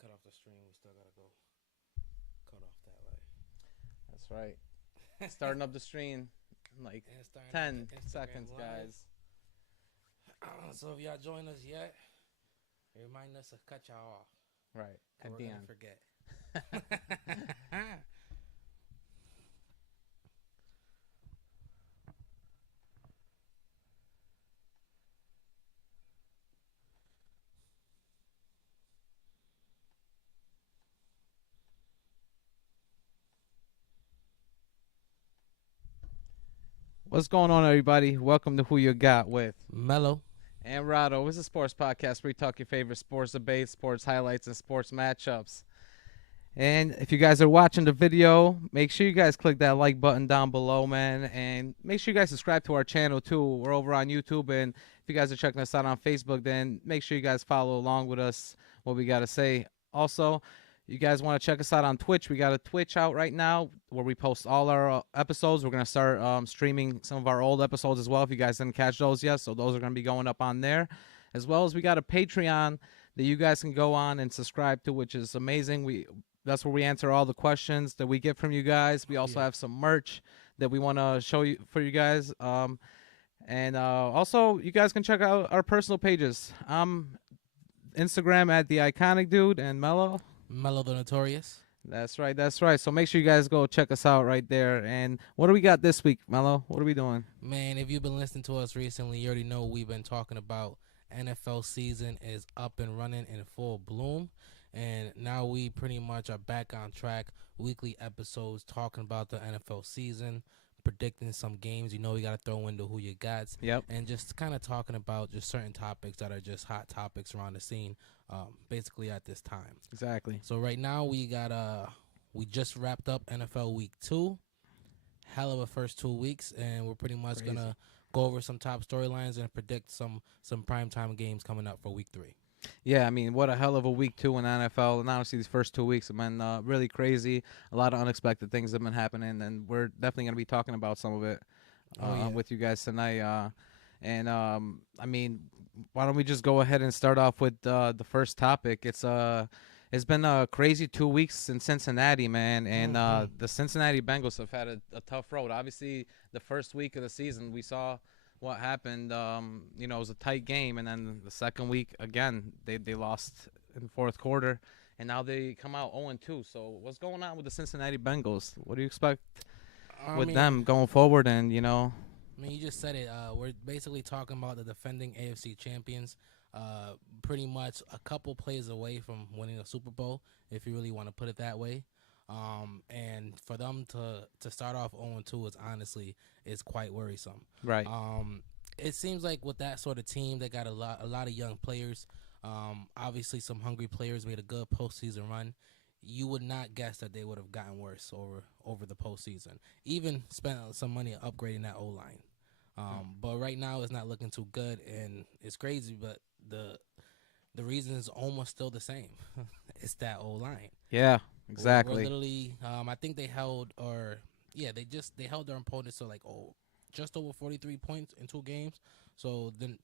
cut off the stream, we still gotta go cut off that light. That's right. Starting up the stream in like And starting up the 10 Instagram seconds, live. guys. So if y'all join us yet, remind us to cut y'all off. Right. Or At we're the gonna end. forget. What's going on, everybody? Welcome to Who You Got with Mellow. and Rado. This is a sports podcast where we talk your favorite sports debates, sports highlights, and sports matchups. And if you guys are watching the video, make sure you guys click that like button down below, man. And make sure you guys subscribe to our channel, too. We're over on YouTube. And if you guys are checking us out on Facebook, then make sure you guys follow along with us, what we got to say. Also, you guys want to check us out on Twitch. We got a Twitch out right now where we post all our episodes. We're going to start streaming some of our old episodes as well if you guys didn't catch those yet. So those are going to be going up on there. As well as we got a Patreon that you guys can go on and subscribe to, which is amazing. That's where we answer all the questions that we get from you guys. We also have some merch that we want to show you for you guys. And also, you guys can check out our personal pages. Instagram at The Iconic Dude and Mello. Mellow the Notorious. That's right. That's right. So make sure you guys go check us out right there. And what do we got this week, Mello? What are we doing? Man, if you've been listening to us recently, you already know we've been talking about NFL season is up and running in full bloom. And now we pretty much are back on track. Weekly episodes talking about the NFL season, predicting some games. You know we got to throw into who you got. Yep. And just kind of talking about just certain topics that are just hot topics around the scene, basically at this time. Exactly. So right now we just wrapped up NFL Week 2. Hell of a first 2 weeks, and we're pretty much going to go over some top storylines and predict some primetime games coming up for Week 3. Yeah, I mean, what a hell of a week 2 in NFL. And honestly, these first 2 weeks have been really crazy. A lot of unexpected things have been happening, and we're definitely going to be talking about some of it with you guys tonight. I mean, why don't we just go ahead and start off with the first topic? It's been a crazy 2 weeks in Cincinnati, man, and the Cincinnati Bengals have had a tough road. Obviously, the first week of the season, we saw what happened. It was a tight game, and then the second week again they lost in the fourth quarter, and now they come out 0-2. So what's going on with the Cincinnati Bengals? What do you expect with them going forward? And I mean, you just said it. We're basically talking about the defending AFC champions. Pretty much a couple plays away from winning a Super Bowl, if you really want to put it that way. And for them to start off 0-2 is quite worrisome. right. It seems like with that sort of team, they got a lot of young players. Obviously, some hungry players made a good postseason run. You would not guess that they would have gotten worse over the postseason. Even spent some money upgrading that O-line. But right now, it's not looking too good, and it's crazy. But the reason is almost still the same. It's that O-line. Yeah, exactly. We're literally, I think they held they held their opponents to just over 43 points in 2 games. So the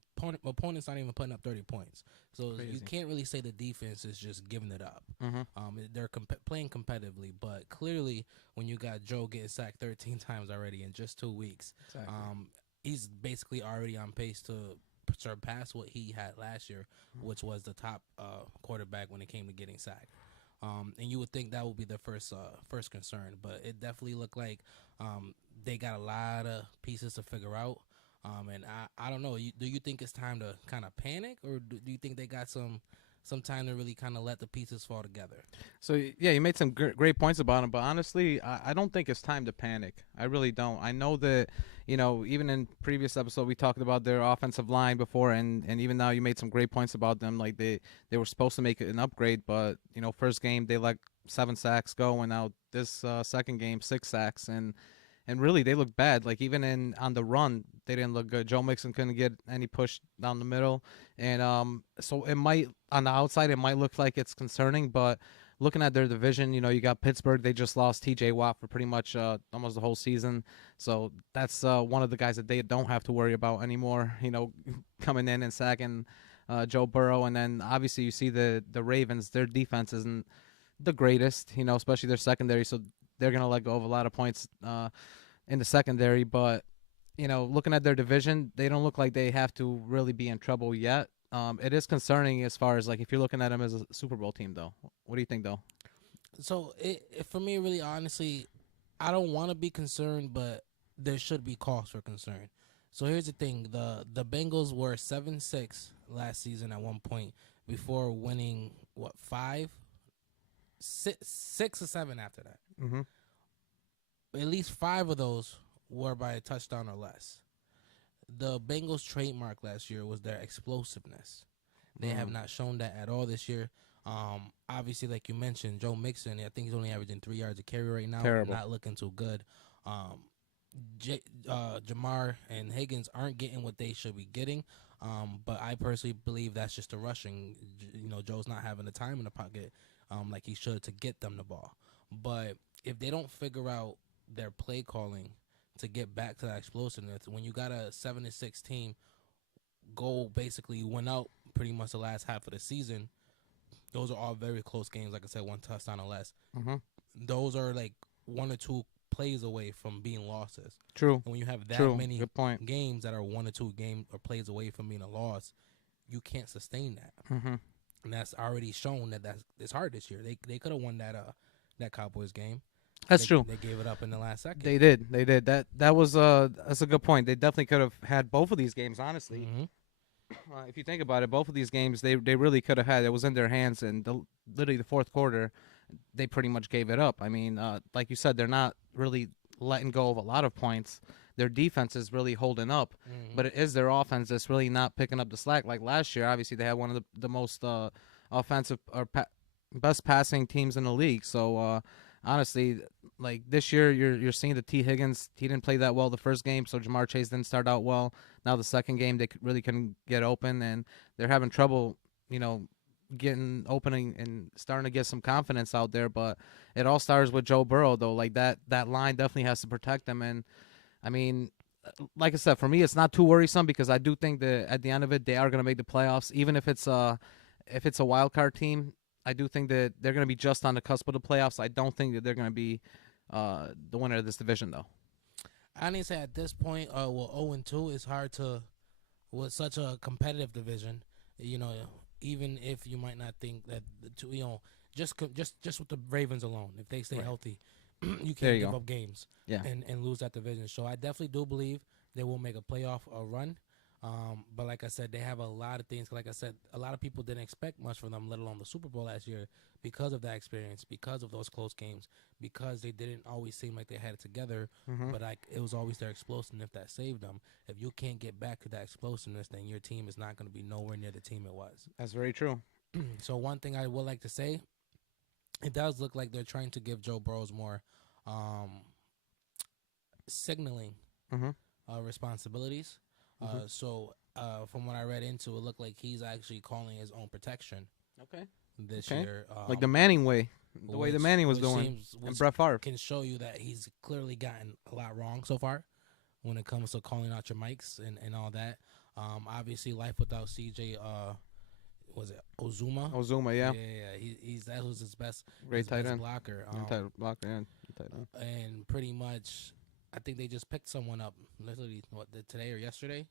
opponent's not even putting up 30 points. So Crazy. you can't really say the defense is just giving it up. They're playing competitively, but clearly when you got Joe getting sacked 13 times already in just 2 weeks, Exactly. he's basically already on pace to surpass what he had last year, which was the top quarterback when it came to getting sacked. And you would think that would be their first concern, but it definitely looked like they got a lot of pieces to figure out. And I don't know. Do you think it's time to kind of panic, or do you think they got some time to really kind of let the pieces fall together? So, yeah, you made some great points about him, but honestly, I don't think it's time to panic. I really don't. I know that, even in previous episode, we talked about their offensive line before, and even now you made some great points about them. Like, they were supposed to make an upgrade, but, first game, they let 7 sacks go, and now this second game, 6 sacks, and really, they look bad. Like, even on the run, they didn't look good. Joe Mixon couldn't get any push down the middle. And so it might, on the outside, it might look like it's concerning. But looking at their division, you got Pittsburgh. They just lost T.J. Watt for pretty much almost the whole season. So that's one of the guys that they don't have to worry about anymore, coming in and sacking Joe Burrow, and then obviously you see the Ravens. Their defense isn't the greatest, especially their secondary. So they're gonna let go of a lot of points in the secondary. But looking at their division, they don't look like they have to really be in trouble yet. It is concerning as far as like if you're looking at them as a Super Bowl team, though. What do you think, though? So for me, really honestly, I don't want to be concerned, but there should be cause for concern. So here's the thing: the Bengals were 7-6 last season at one point before winning what 6 or 7 after that. Mm-hmm. At least 5 of those were by a touchdown or less. The Bengals' trademark last year was their explosiveness. They have not shown that at all this year. Obviously, like you mentioned, Joe Mixon, I think he's only averaging 3 yards a carry right now. Terrible. Not looking too good. Jamar and Higgins aren't getting what they should be getting. But I personally believe that's just the rushing. Joe's not having the time in the pocket like he should to get them the ball. But if they don't figure out their play calling to get back to that explosiveness, when you got a 7-6 team basically went out pretty much the last half of the season, those are all very close games. Like I said, 1 touchdown or less. Mm-hmm. Those are like 1 or 2 plays away from being losses. True. And when you have that many Good point. games that are 1 or 2 games or plays away from being a loss, you can't sustain that. Mm-hmm. And that's already shown that it's hard this year. They could have won that Cowboys game. That's true. They gave it up in the last second. They did. That was that's a good point. They definitely could have had both of these games. Honestly, Mm-hmm. If you think about it, both of these games they really could have had. It was in their hands, and literally the fourth quarter, they pretty much gave it up. I mean, like you said, they're not really letting go of a lot of points. Their defense is really holding up, but it is their offense that's really not picking up the slack. Like last year, obviously they had one of the most offensive or best passing teams in the league. So honestly, like this year, you're seeing the T. Higgins. He didn't play that well the first game, so Jamar Chase didn't start out well. Now the second game, they really couldn't get open, and they're having trouble, getting opening and starting to get some confidence out there. But it all starts with Joe Burrow, though. Like that line definitely has to protect them. And I mean, like I said, for me, it's not too worrisome because I do think that at the end of it, they are going to make the playoffs, even if it's a wild card team. I do think that they're going to be just on the cusp of the playoffs. I don't think that they're going to be the winner of this division, though. I need to say at this point, 0-2 is hard to, with such a competitive division. Even if you might not think that, just with the Ravens alone, if they stay healthy, you can't give up games and lose that division. So I definitely do believe they will make a playoff run. But like I said, they have a lot of things. Like I said, a lot of people didn't expect much from them, let alone the Super Bowl last year, because of that experience, because of those close games, because they didn't always seem like they had it together. Mm-hmm. But it was always their explosiveness that saved them. If you can't get back to that explosiveness, then your team is not going to be nowhere near the team it was. That's very true. So one thing I would like to say, it does look like they're trying to give Joe Burrows more signaling responsibilities. So from what I read into, it looked like he's actually calling his own protection. Okay. This year, like the Manning way, the way the Manning was doing, and Brett Favre can show you that he's clearly gotten a lot wrong so far when it comes to calling out your mics and all that. Obviously, life without CJ. Was it Ozuma? Ozuma, yeah. He's that was his best Great tight end blocker. tight blocker, and tight end. And pretty much, I think they just picked someone up literally today or yesterday.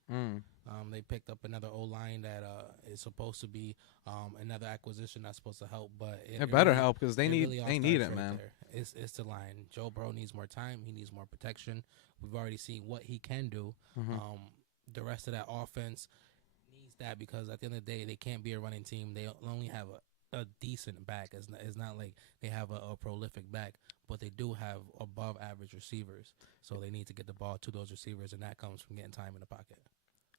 They picked up another O-line that is supposed to be another acquisition that's supposed to help, but it better really, help because they need it, right man. There. It's the line. Joe Burrow needs more time. He needs more protection. We've already seen what he can do. The rest of that offense needs that because at the end of the day, they can't be a running team. They only have a decent back. It's not like they have a prolific back, but they do have above average receivers. So they need to get the ball to those receivers, and that comes from getting time in the pocket.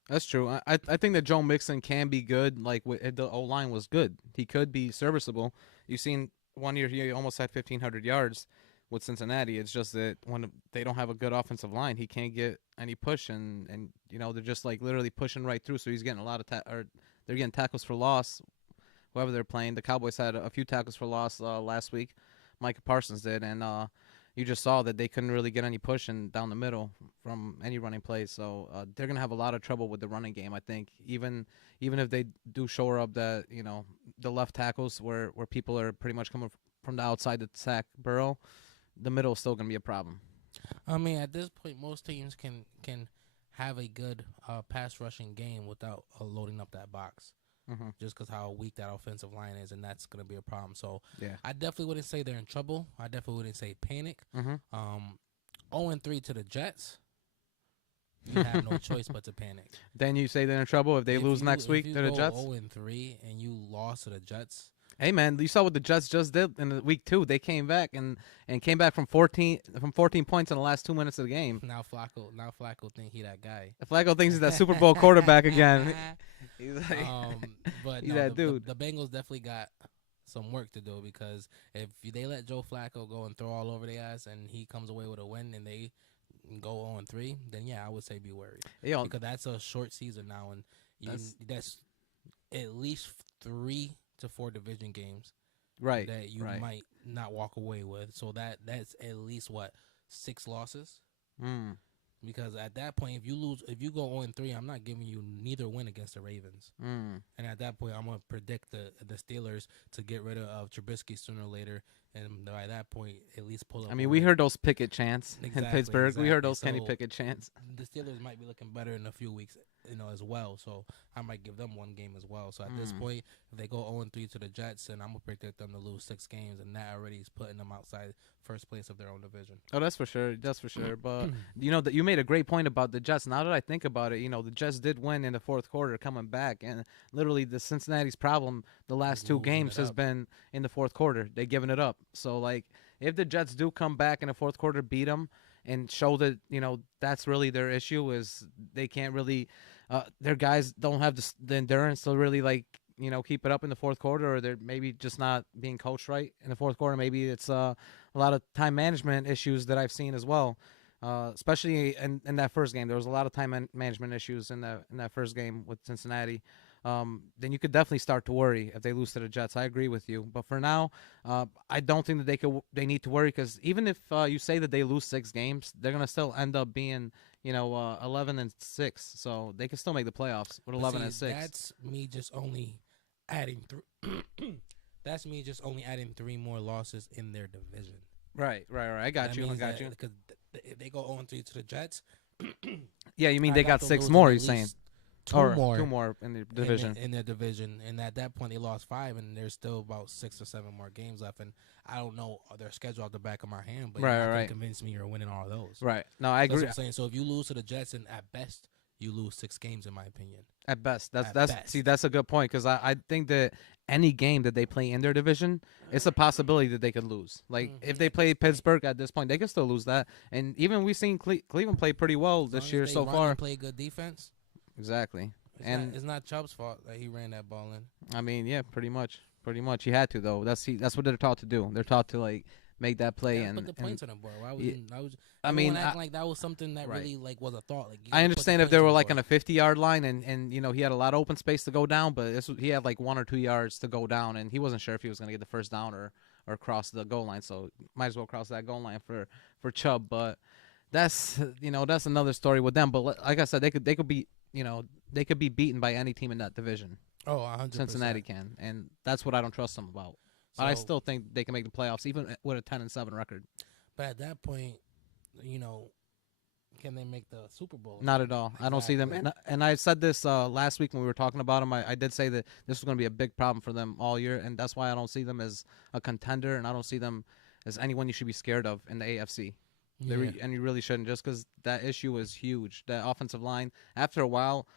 That's true. I think that Joe Mixon can be good. Like the O line was good. He could be serviceable. You've seen one year he almost had 1,500 yards with Cincinnati. It's just that when they don't have a good offensive line, he can't get any push, and they're just like literally pushing right through. So he's getting a lot of they're getting tackles for loss. Whoever they're playing, the Cowboys had a few tackles for loss last week. Micah Parsons did, and you just saw that they couldn't really get any pushing down the middle from any running plays. So they're gonna have a lot of trouble with the running game. I think even if they do shore up the the left tackles where people are pretty much coming from the outside to sack Burrow, the middle is still gonna be a problem. I mean, at this point, most teams can have a good pass rushing game without loading up that box. Mm-hmm. Just because how weak that offensive line is, and that's going to be a problem. So Yeah. I definitely wouldn't say they're in trouble. I definitely wouldn't say panic. Mm-hmm. 0-3 to the Jets, you have no choice but to panic. Then you say they're in trouble if they lose next week to the Jets. 0-3 and you lost to the Jets. Hey man, you saw what the Jets just did in the week 2. They came back and came back from 14 points in the last 2 minutes of the game. Now Flacco think he that guy. Flacco thinks he's that Super Bowl quarterback again. He's like, but he's no, that dude. The Bengals definitely got some work to do, because if they let Joe Flacco go and throw all over their ass and he comes away with a win and they go 0-3, then yeah, I would say be worried. Because that's a short season now, and that's at least 3 to 4 division games, right? That you might not walk away with. So that's at least 6 losses. Because at that point, if you go 0-3, I'm not giving you neither win against the Ravens. And at that point, I'm gonna predict the Steelers to get rid of Trubisky sooner or later, and by that point, at least pull up. I mean, we heard those Pickett chants in Pittsburgh. Exactly. We heard those so Kenny Pickett chants. The Steelers might be looking better in a few weeks, as well. So I might give them one game as well. So at this point, if they go 0-3 to the Jets, and I'm gonna predict them to lose 6 games, and that already is putting them outside first place of their own division. Oh, that's for sure. That's for sure. But that you made a great point about the Jets. Now that I think about it, the Jets did win in the fourth quarter, coming back, and literally the Cincinnati's problem the last 2 games has been in the fourth quarter. They've given it up. So like, if the Jets do come back in the fourth quarter, beat them, and show that that's really their issue, is they can't really, their guys don't have the endurance to really keep it up in the fourth quarter, or they're maybe just not being coached right in the fourth quarter. Maybe it's a lot of time management issues that I've seen as well, especially in that first game. There was a lot of time management issues in that first game with Cincinnati. Then you could definitely start to worry if they lose to the Jets. I agree with you, but for now, I don't think that they need to worry, because even if you say that they lose 6 games, they're gonna still end up being 11-6, so they can still make the playoffs with 11-6. That's me just only adding 3. That's me just only adding 3 more losses in their division. Right. I got you. Because if they go 0-3 to the Jets, yeah, you mean they got 6 more? You're saying 2 more in the division. In their division, and at that point they lost 5, and there's still about 6 or 7 more games left. And I don't know their schedule off the back of my hand, but you're not gonna convince me you're winning all those. Right. No, I agree. That's what I'm saying. So if you lose to the Jets, and at best you lose 6 games, in my opinion. At best, that's a good point, because I think that any game that they play in their division, it's a possibility that they could lose. Like if they play Pittsburgh at this point, they can still lose that. And even we've seen Cleveland play pretty well this year so far. Play good defense. Exactly. It's not Chubb's fault that he ran that ball in. I mean, yeah, pretty much. He had to, though. That's what they're taught to do. They're taught to make that play and put the points on the board. Why was I mean, acting like that was something that really was a thought. Like, I understand if they were on a 50-yard line and he had a lot of open space to go down, but he had 1 or 2 yards to go down, and he wasn't sure if he was going to get the first down or cross the goal line. So might as well cross that goal line for Chubb. But that's that's another story with them. But like I said, they could be they could be beaten by any team in that division. Oh, 100%. Cincinnati can, and that's what I don't trust them about. So, I still think they can make the playoffs, even with a 10-7 record. But at that point, can they make the Super Bowl? Not at all. Exactly. I don't see them. And I said this last week when we were talking about them. I did say that this was going to be a big problem for them all year, and that's why I don't see them as a contender, and I don't see them as anyone you should be scared of in the AFC. Yeah. And you really shouldn't, just because that issue is huge. That offensive line, after a while,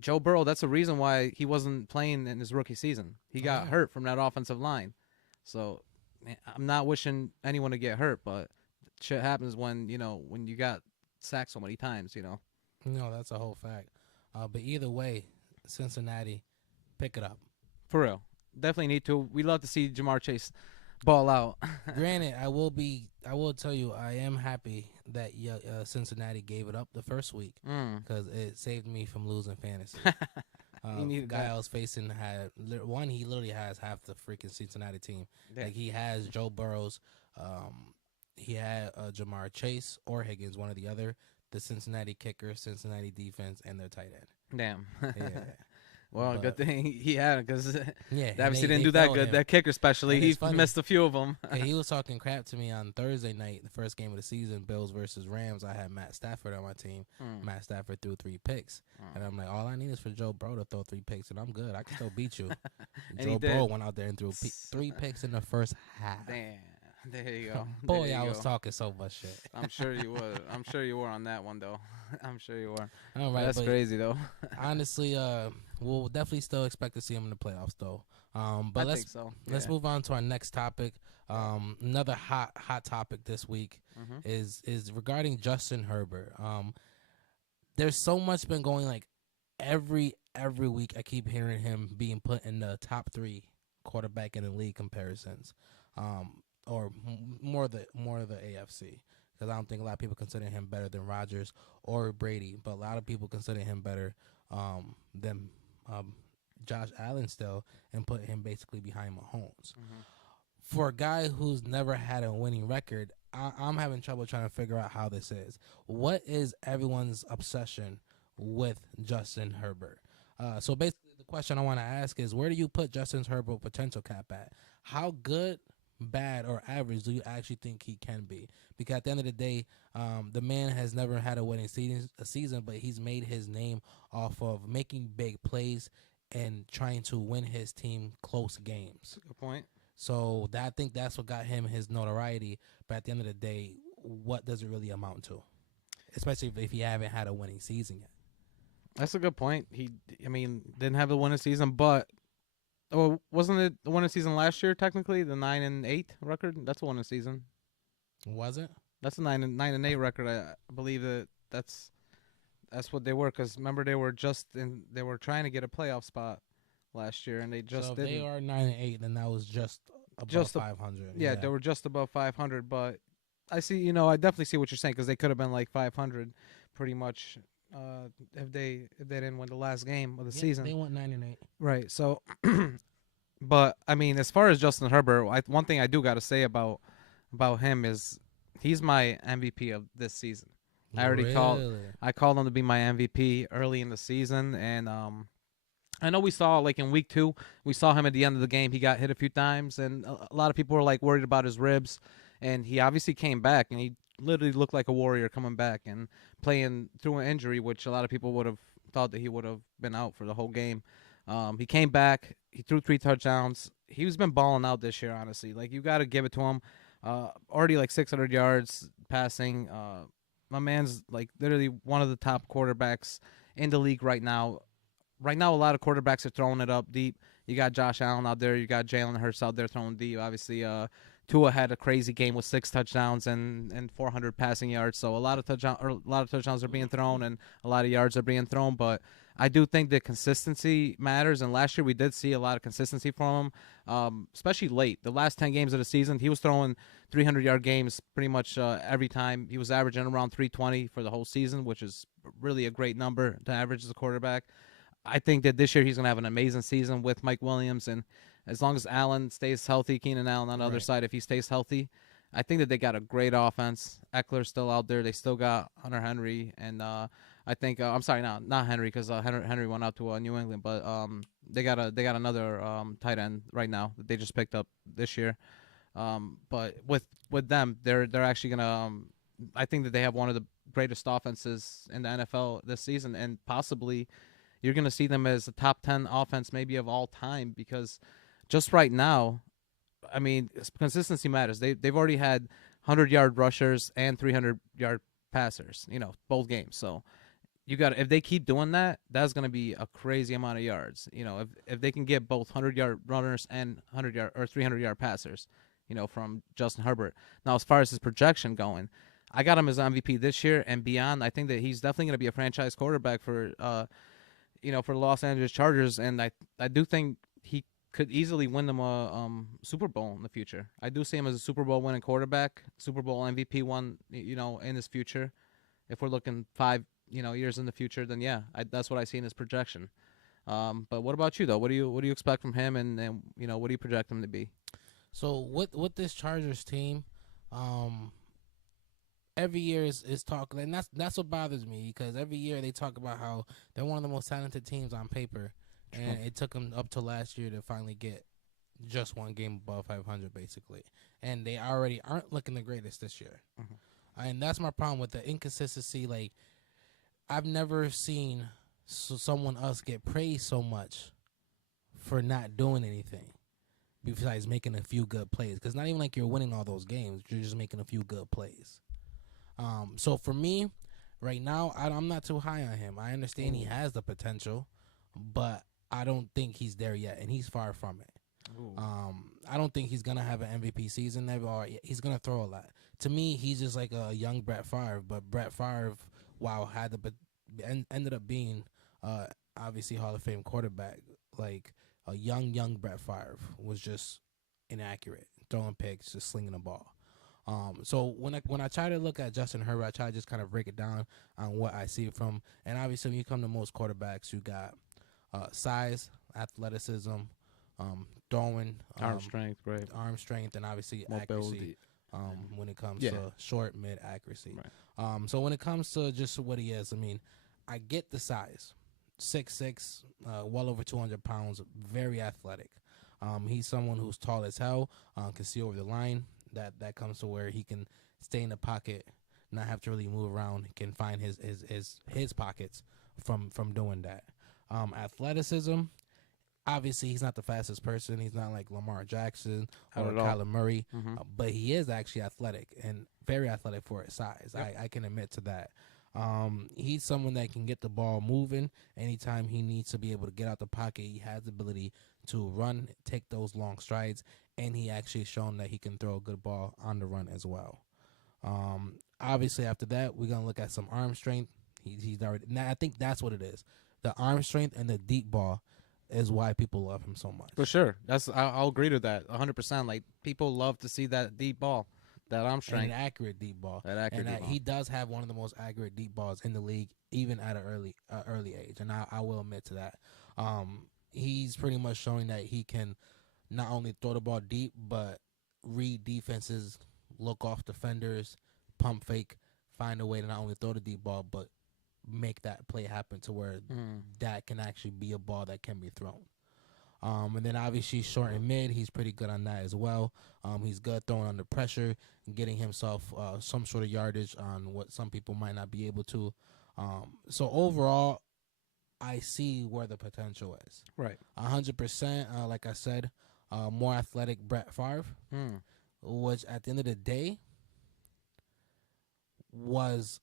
Joe Burrow, that's the reason why he wasn't playing in his rookie season. He got hurt from that offensive line. So I'm not wishing anyone to get hurt, but shit happens when you got sacked so many times, No, that's a whole fact. But either way, Cincinnati, pick it up. For real. Definitely need to. We love to see Jamar Chase ball out. Granted, I will tell you, I am happy that Cincinnati gave it up the first week, because it saved me from losing fantasy. The guy I was facing he literally has half the freaking Cincinnati team. Yeah. Like, he has Joe Burrow's he had Jamar Chase or Higgins, one or the other, the Cincinnati kicker, Cincinnati defense, and their tight end. Damn. Yeah, Well, but good thing he had it because yeah, obviously they didn't do that failed good. him. That kicker, especially, And he it's funny, missed a few of them. he was talking crap to me on Thursday night, the first game of the season, Bills versus Rams. I had Matt Stafford on my team. Matt Stafford threw 3 picks. And I'm like, all I need is for Joe Burrow to throw 3 picks, and I'm good. I can still beat you. And he Joe did. Burrow went out there and threw 3 picks in the first half. Damn. There you go. Boy, There you I was go. talking so much shit. I'm sure you were. I'm sure you were on that one though. I'm sure you were. All right, That's but crazy though. honestly, we'll definitely still expect to see him in the playoffs, though. But I let's think so. let's Yeah. move on to our next topic. Another hot topic this week is regarding Justin Herbert. There's so much been going, like every week. I keep hearing him being put in the top 3 quarterback in the league comparisons, or more the AFC. Because I don't think a lot of people consider him better than Rodgers or Brady, but a lot of people consider him better than Josh Allen still, and put him basically behind Mahomes. For a guy who's never had a winning record, I'm having trouble trying to figure out how this is. What is everyone's obsession with Justin Herbert? So basically, the question I want to ask is, where do you put Justin Herbert potential cap at? How good, bad, or average do you actually think he can be? Because at the end of the day, the man has never had a winning season, but he's made his name off of making big plays and trying to win his team close games. Good point. So I think that's what got him his notoriety. But at the end of the day, what does it really amount to? Especially if you haven't had a winning season yet. That's a good point. Didn't have the winning season, but wasn't it the winning season last year? Technically, the 9-8 record. That's a winning season. Was it? That's a 9-8 record. I believe that's what they were. Because remember, they were trying to get a playoff spot last year, and they just so if didn't. they are 9-8, then that was just above 500. Yeah, they were just above 500. But I see, I definitely see what you're saying, because they could have been like 500, pretty much, if they didn't win the last game of the season. They went 9-8. Right. So, but I mean, as far as Justin Herbert, one thing I do got to say about him is he's my MVP of this season. I already called him to be my MVP early in the season, and I know we saw, like, in week 2, we saw him at the end of the game. He got hit a few times, and a lot of people were like worried about his ribs, and he obviously came back, and he literally looked like a warrior coming back and playing through an injury, which a lot of people would have thought that he would have been out for the whole game. He came back. He threw 3 touchdowns. He's been balling out this year, honestly. Like, you got to give it to him. Already like 600 yards passing. My man's like literally one of the top quarterbacks in the league right now. Right now, a lot of quarterbacks are throwing it up deep. You got Josh Allen out there. You got Jalen Hurts out there throwing deep. Obviously, Tua had a crazy game with 6 touchdowns and 400 passing yards. So a lot of touchdowns are being thrown, and a lot of yards are being thrown. But I do think that consistency matters. And last year we did see a lot of consistency from him, especially late. The last 10 games of the season, he was throwing 300-yard games pretty much every time. He was averaging around 320 for the whole season, which is really a great number to average as a quarterback. I think that this year he's going to have an amazing season with Mike Williams, and as long as Allen stays healthy, Keenan Allen on the other side, if he stays healthy, I think that they got a great offense. Eckler's still out there. They still got Hunter Henry, and I think I'm sorry, not Henry, because Henry went out to New England, but they got another tight end right now that they just picked up this year. But with them, they're actually gonna. I think that they have one of the greatest offenses in the NFL this season, and possibly you're going to see them as a top 10 offense maybe of all time, because just right now, I mean, consistency matters. They've already had 100-yard rushers and 300-yard passers, both games. So if they keep doing that, that's going to be a crazy amount of yards. If they can get both 100-yard runners and 100-yard or 300-yard passers, from Justin Herbert. Now, as far as his projection going, I got him as MVP this year and beyond. I think that he's definitely going to be a franchise quarterback for for the Los Angeles Chargers, and I do think he could easily win them a Super Bowl in the future. I do see him as a Super Bowl winning quarterback, Super Bowl MVP one, in his future. If we're looking 5, years in the future, then yeah, that's what I see in his projection. But what about you though? What do you expect from him, and what do you project him to be? So with this Chargers team, every year is talk, and that's what bothers me, because every year they talk about how they're one of the most talented teams on paper, and it took them up to last year to finally get just one game above 500 basically, and they already aren't looking the greatest this year. And that's my problem with the inconsistency. Like, I've never seen someone else get praised so much for not doing anything besides making a few good plays, because not even like you're winning all those games, you're just making a few good plays. So for me, right now, I'm not too high on him. I understand he has the potential, but I don't think he's there yet, and he's far from it. I don't think he's gonna have an MVP season ever, or he's gonna throw a lot. To me, he's just like a young Brett Favre. But Brett Favre, wow, ended up being obviously Hall of Fame quarterback. Like a young Brett Favre was just inaccurate, throwing picks, just slinging the ball. So when I try to look at Justin Herbert, I try to just kind of break it down on what I see from. And obviously, when you come to most quarterbacks, you got size, athleticism, throwing, arm strength, right? Arm strength, and obviously Mobility. accuracy. When it comes to short, mid accuracy. Right. So when it comes to just what he is, I mean, I get the size, 6'6", well over 200 pounds, very athletic. He's someone who's tall as hell, can see over the line. That comes to where he can stay in the pocket, not have to really move around. Can find his pockets from doing that. Athleticism. Obviously, he's not the fastest person. He's not like Lamar Jackson or Kyler Murray, but he is actually athletic and very athletic for his size. Yep. I can admit to that. He's someone that can get the ball moving anytime he needs to be able to get out the pocket. He has the ability to run, take those long strides, and he actually has shown that he can throw a good ball on the run as well. Obviously, after that, we're going to look at some arm strength. He's already. Now, I think that's what it is. The arm strength and the deep ball is why people love him so much. For sure. I'll agree to that 100%. Like, people love to see that deep ball, that arm strength. And an accurate deep ball. He does have one of the most accurate deep balls in the league, even at an early age. And I will admit to that. He's pretty much showing that he can not only throw the ball deep, but read defenses, look off defenders, pump fake, find a way to not only throw the deep ball, but make that play happen to where that can actually be a ball that can be thrown. And then obviously short and mid, he's pretty good on that as well. He's good throwing under pressure, getting himself some sort of yardage on what some people might not be able to. So overall, I see where the potential is. Right. 100%, like I said, more athletic Brett Favre, which at the end of the day was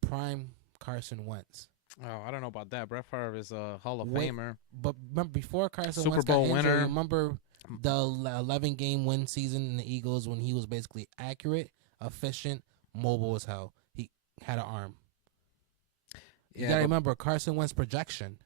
prime Carson Wentz. Oh, I don't know about that. Brett Favre is a Hall of Famer. But remember, before Carson Super Wentz Bowl got injured, winner. remember the 11-game win season in the Eagles when he was basically accurate, efficient, mobile as hell. He had an arm. You gotta remember, Carson Wentz's projection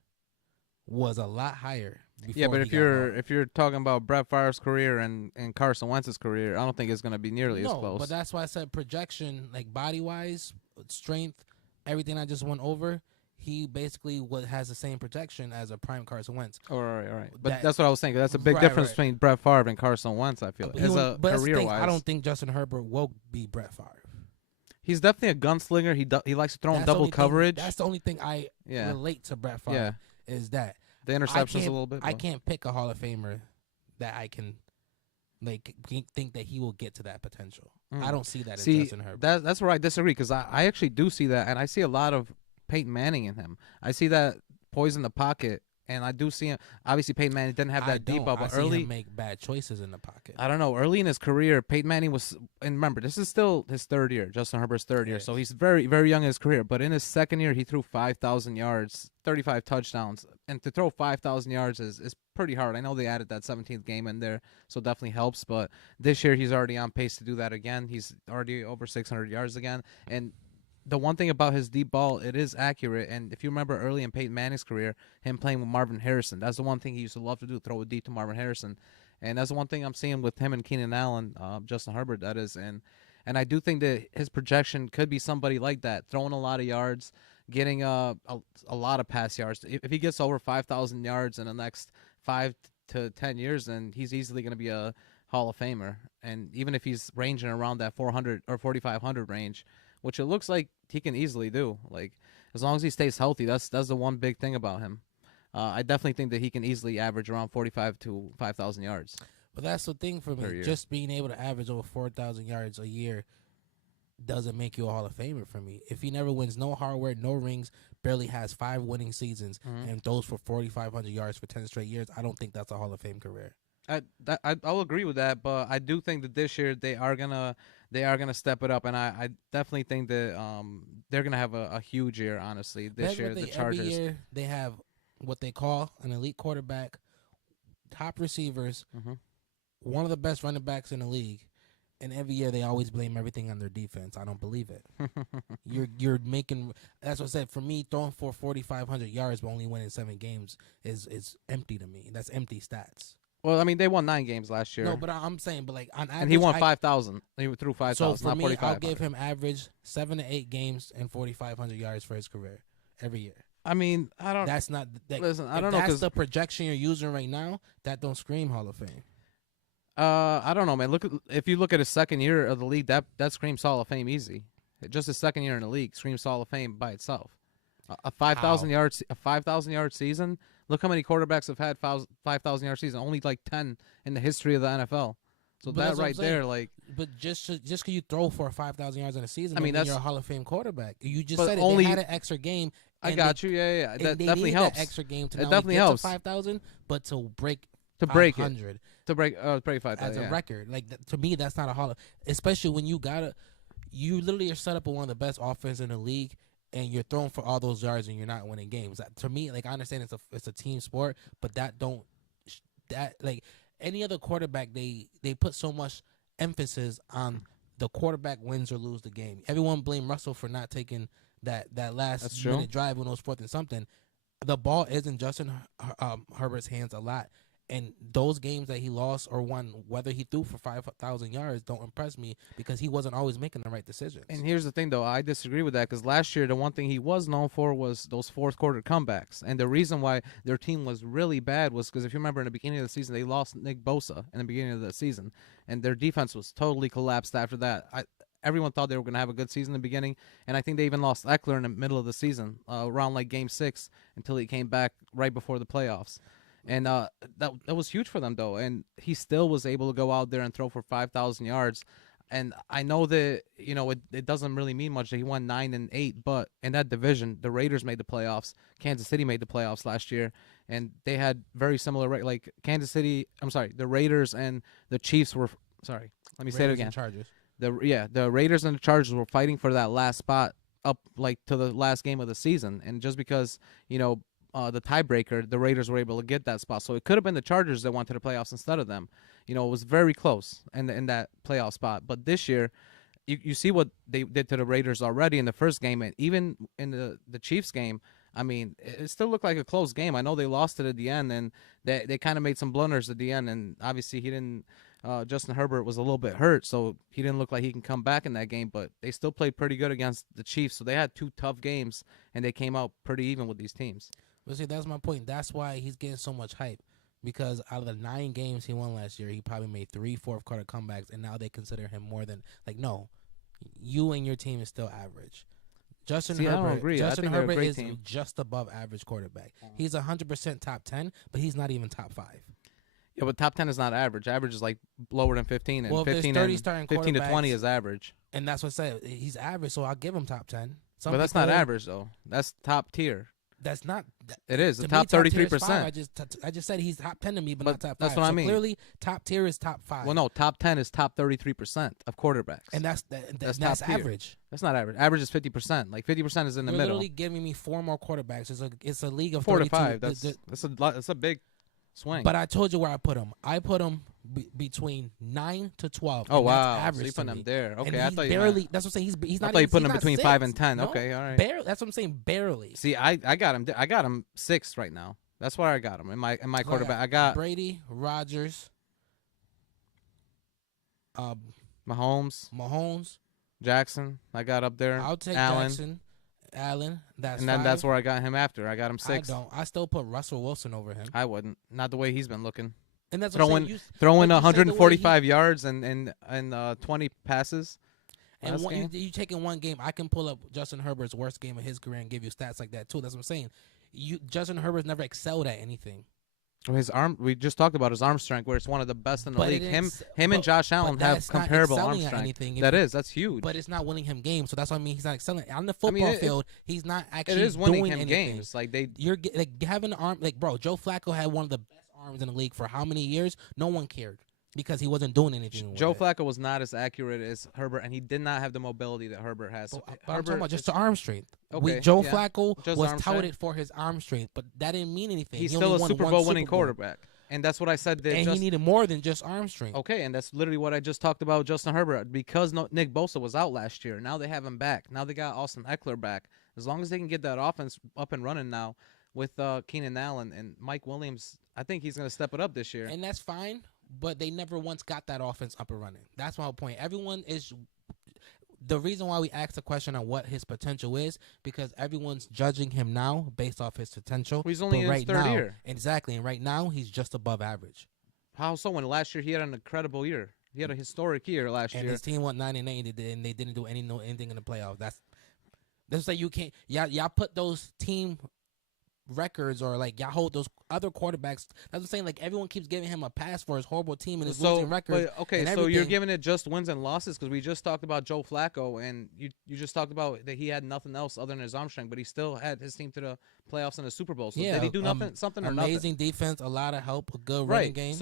was a lot higher. Yeah, but if you're talking about Brett Favre's career and Carson Wentz's career, I don't think it's going to be nearly as close. But that's why I said projection, like body-wise, strength, everything I just went over. He basically has the same projection as a prime Carson Wentz. All right. But that's what I was saying. That's a big difference between Brett Favre and Carson Wentz, I feel. Career-wise. I don't think Justin Herbert will be Brett Favre. He's definitely a gunslinger. He likes to throw in double coverage. That's the only thing I relate to Brett Favre is that. The interceptions a little bit. I can't pick a Hall of Famer that I can think that he will get to that potential. I don't see that in Justin Herbert. That's where I disagree, because I actually do see that, and I see a lot of Peyton Manning in him. I see that poise in the pocket, and I do see him. Obviously, Peyton Manning didn't have that deep ball, but early him make bad choices in the pocket. I don't know. Early in his career, Peyton Manning was, and remember, this is still his third year, Justin Herbert's third year, so he's very, very young in his career. But in his second year, he threw 5,000 yards, 35 touchdowns, and to throw 5,000 yards is pretty hard. I know they added that 17th game in there, so it definitely helps. But this year, he's already on pace to do that again. He's already over 600 yards again, and the one thing about his deep ball, it is accurate. And if you remember early in Peyton Manning's career, him playing with Marvin Harrison, that's the one thing he used to love to do, throw it deep to Marvin Harrison. And that's the one thing I'm seeing with him and Keenan Allen, Justin Herbert, that is. And I do think that his projection could be somebody like that, throwing a lot of yards, getting a lot of pass yards. If he gets over 5,000 yards in the next 5 to 10 years, then he's easily going to be a Hall of Famer. And even if he's ranging around that 400 or 4,500 range, which it looks like he can easily do. Like, as long as he stays healthy, that's the one big thing about him. I definitely think that he can easily average around 45 to 5,000 yards. But that's the thing for me. Just being able to average over 4,000 yards a year doesn't make you a Hall of Famer for me. If he never wins no hardware, no rings, barely has 5 winning seasons, and throws for 4,500 yards for 10 straight years, I don't think that's a Hall of Fame career. I'll agree with that, but I do think that this year they are gonna step it up, and I definitely think that they're gonna have a huge year. Honestly, this year the Chargers. Every year they have what they call an elite quarterback, top receivers, one of the best running backs in the league, and every year they always blame everything on their defense. I don't believe it. You're making, that's what I said. For me, throwing for 4,500 yards but only winning 7 games is empty to me. That's empty stats. Well, I mean, they won 9 games last year. No, but I'm saying, but like on average, and he won 5,000. He threw 5,000. So for not me, I'll give 4,500. him average 7 to 8 games and 4,500 yards for his career every year. I mean, I don't. That's not. Listen, I don't know. If that's the projection you're using right now, that don't scream Hall of Fame. I don't know, man. If you look at his second year of the league, that screams Hall of Fame easy. Just his second year in the league screams Hall of Fame by itself. A 5,000 yard season. Look how many quarterbacks have had 5,000 yard season. Only like 10 in the history of the NFL. So But that right there, like. But just because you throw for 5,000 yards in a season, I mean, you're a Hall of Fame quarterback. You just but said it. only- They had an extra game. I got you. Yeah. And That they definitely needed helps. That extra game to it not definitely only get helps. to 5,000, but to break To break 500 it. To break 5,000 as a record. Like to me, that's not a Hall of. Especially when you literally are set up with one of the best offense in the league, and you're throwing for all those yards and you're not winning games. To me, like I understand it's a team sport, but that like any other quarterback, they put so much emphasis on the quarterback wins or lose the game. Everyone blame Russell for not taking that last minute drive when it was 4th and something. The ball is in Justin Herbert's hands a lot. And those games that he lost or won, whether he threw for 5,000 yards, don't impress me because he wasn't always making the right decisions. And here's the thing, though. I disagree with that because last year the one thing he was known for was those fourth quarter comebacks. And the reason why their team was really bad was because if you remember in the beginning of the season, they lost Nick Bosa in the beginning of the season. And their defense was totally collapsed after that. Everyone thought they were going to have a good season in the beginning. And I think they even lost Eckler in the middle of the season, around like Game 6, until he came back right before the playoffs. And that was huge for them, though. And he still was able to go out there and throw for 5,000 yards. And I know that, it doesn't really mean much that he won 9-8, but in that division, the Raiders made the playoffs. Kansas City made the playoffs last year. And they had very similar, like the Raiders and the Chiefs were, let me say it again. Chargers. The Raiders and the Chargers were fighting for that last spot up like to the last game of the season. And just because, the tiebreaker, the Raiders were able to get that spot. So it could have been the Chargers that went to the playoffs instead of them. It was very close in that playoff spot. But this year, you see what they did to the Raiders already in the first game. And even in the Chiefs game, I mean, it still looked like a close game. I know they lost it at the end, and they kind of made some blunders at the end. And obviously he didn't Justin Herbert was a little bit hurt, so he didn't look like he can come back in that game. But they still played pretty good against the Chiefs. So they had 2 tough games, and they came out pretty even with these teams. But see, that's my point. That's why he's getting so much hype. Because out of the 9 games he won last year, he probably made 3 fourth quarter comebacks, and now they consider him more than no. You and your team is still average. Justin Herbert, I don't agree. Justin I think Herbert is team. just above average quarterback. He's 100% top 10, but he's not even top 5. Yeah, but top 10 is not average. Average is like lower than 15, and 15 to 20 is average. And that's what I said. He's average, so I'll give him top 10. But that's not average though. That's top tier. That's not. It is the top 33%. I just said he's top 10 to me, but not top 5. That's what I mean. Clearly, top tier is top 5. Well, no, top 10 is top 33% of quarterbacks, and that's average. That's not average. Average is 50%. Like 50% is in the You're middle. Literally giving me 4 more quarterbacks. It's a league of 4 to 32. 5. That's a big swing. But I told you where I put him. I put him between 9 to 12. Oh wow, that's average. so you put him there. Okay, I thought barely. That's what I'm saying. He's not. I thought you put him between 6. 5 and 10. No, okay, all right. Barely. That's what I'm saying. Barely. See, I got him. I got him 6 right now. That's where I got him in my quarterback. I got Brady, Rodgers, Mahomes, Jackson. I got up there. I'll take Allen. Jackson. Allen, and then 5. that's where I got him after. I got him 6. I don't. I still put Russell Wilson over him. I wouldn't. Not the way he's been looking. And that's throwing 145 yards and 20 passes. And last game. you take in one game, I can pull up Justin Herbert's worst game of his career and give you stats like that too. That's what I'm saying. Justin Herbert's never excelled at anything. His arm, we just talked about his arm strength, where it's one of the best in the But league. it is- Him and Josh Allen have that's not comparable arm excelling at strength. anything. That's huge. But it's not winning him games, so that's what I mean. He's not excelling on the football field. He's not actually it is winning doing him anything. games. Like You're like having an arm, like bro. Joe Flacco had one of the best arms in the league for how many years? No one cared because he wasn't doing anything. With Joe it. Flacco was not as accurate as Herbert, and he did not have the mobility that Herbert has. But I'm Herbert talking about just the arm strength. Okay, Joe yeah. Flacco Just was arm touted strength. for his arm strength, but that didn't mean anything. He's He still only a won Super one Bowl winning Super Bowl. quarterback, and that's what I said. That And he needed more than just arm strength. Okay, and that's literally what I just talked about Justin Herbert. Because Nick Bosa was out last year, now they have him back. Now they got Austin Eckler back. As long as they can get that offense up and running now with Keenan Allen and Mike Williams, I think he's going to step it up this year. And that's fine, but they never once got that offense up and running. That's my point. Everyone is the reason why we asked the question on what his potential is, because everyone's judging him now based off his potential. He's only in his third year. Exactly, and right now he's just above average. How so? When last year he had an incredible year. He had a historic year last And year. his team went 9-8, and they didn't do anything in the playoffs. That's like you can't. Y'all put those team records or like y'all hold those other quarterbacks. That's what I'm saying. Like everyone keeps giving him a pass for his horrible team and his losing record. Okay, so you're giving it just wins and losses because we just talked about Joe Flacco and you just talked about that he had nothing else other than his arm strength, but he still had his team to the playoffs and the Super Bowl. So did he do something or nothing? Amazing defense, a lot of help, a good running Right. game.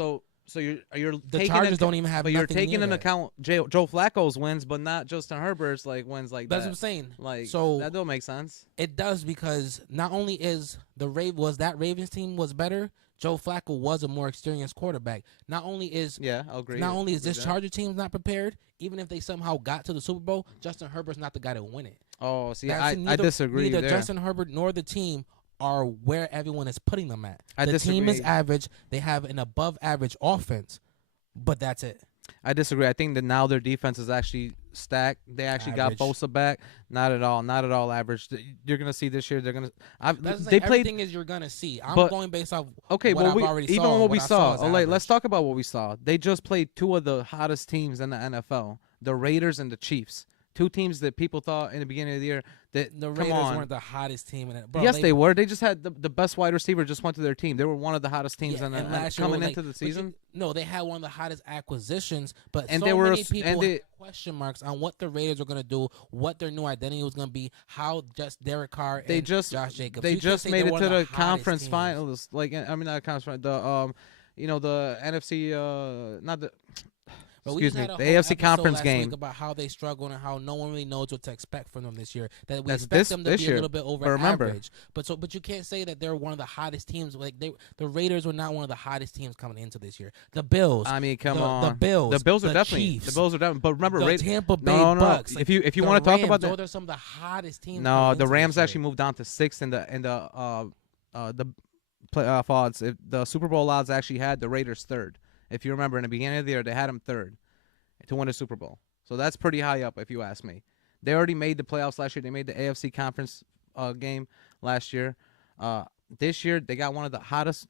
So you're the taking Chargers don't even have. but you're nothing taking near into that. account Joe Flacco's wins, but not Justin Herbert's like wins like That's that. what I'm saying. Like So that don't make sense. it does because not only is that Ravens team was better, Joe Flacco was a more experienced quarterback. Not only is I'll agree. Not only is this Charger team not prepared, even if they somehow got to the Super Bowl, Justin Herbert's not the guy to win it. Oh, see, I disagree Neither there. Justin Herbert nor the team are where everyone is putting them at. I the disagree. team is average. They have an above average offense, but that's it. I disagree. I think that now their defense is actually stacked. They actually Average. got Bosa back. Not at all. Not at all average. You're gonna see this year. They're gonna. They played. Everything is you're gonna see. I'm going based off. Okay, what well, I've already even saw, what we I saw. is Let's average. talk about what we saw. They just played two of the hottest teams in the NFL: the Raiders and the Chiefs. Two teams that people thought in the beginning of the year that The come Raiders on. weren't the hottest team in it. Bro, Yes, they were. They just had the best wide receiver just went to their team. They were one of the hottest teams Yeah, in and the last year coming was into the season. No, they had one of the hottest acquisitions, but And so they were- many people and they- had question marks on what the Raiders were going to do, what their new identity was going to be, how just Derek Carr and Josh Jacobs. They You can't just say made they're it one to of the hottest conference teams. finals. Like I mean, not conference. The the NFC. Not the. But we Excuse just me. had a The whole AFC episode conference last game. week about how they struggle and how no one really knows what to expect from them this year. That we That's expect this- them to this be year. a little bit over But remember- average. But you can't say that they're one of the hottest teams. Like the Raiders were not one of the hottest teams coming into this year. The Bills. I mean, come the on. Bills. The Bills are the definitely. Chiefs, The Bills are definitely. But remember, the Tampa Bay no. Bucks. If you the want to talk Rams, about that, those are some of the hottest teams. no, coming the into Rams this year. actually moved down to sixth in the playoff odds. The Super Bowl odds actually had the Raiders third. If you remember, in the beginning of the year, they had them third to win the Super Bowl. So that's pretty high up, if you ask me. They already made the playoffs last year. They made the AFC conference game last year. This year, they got one of the hottest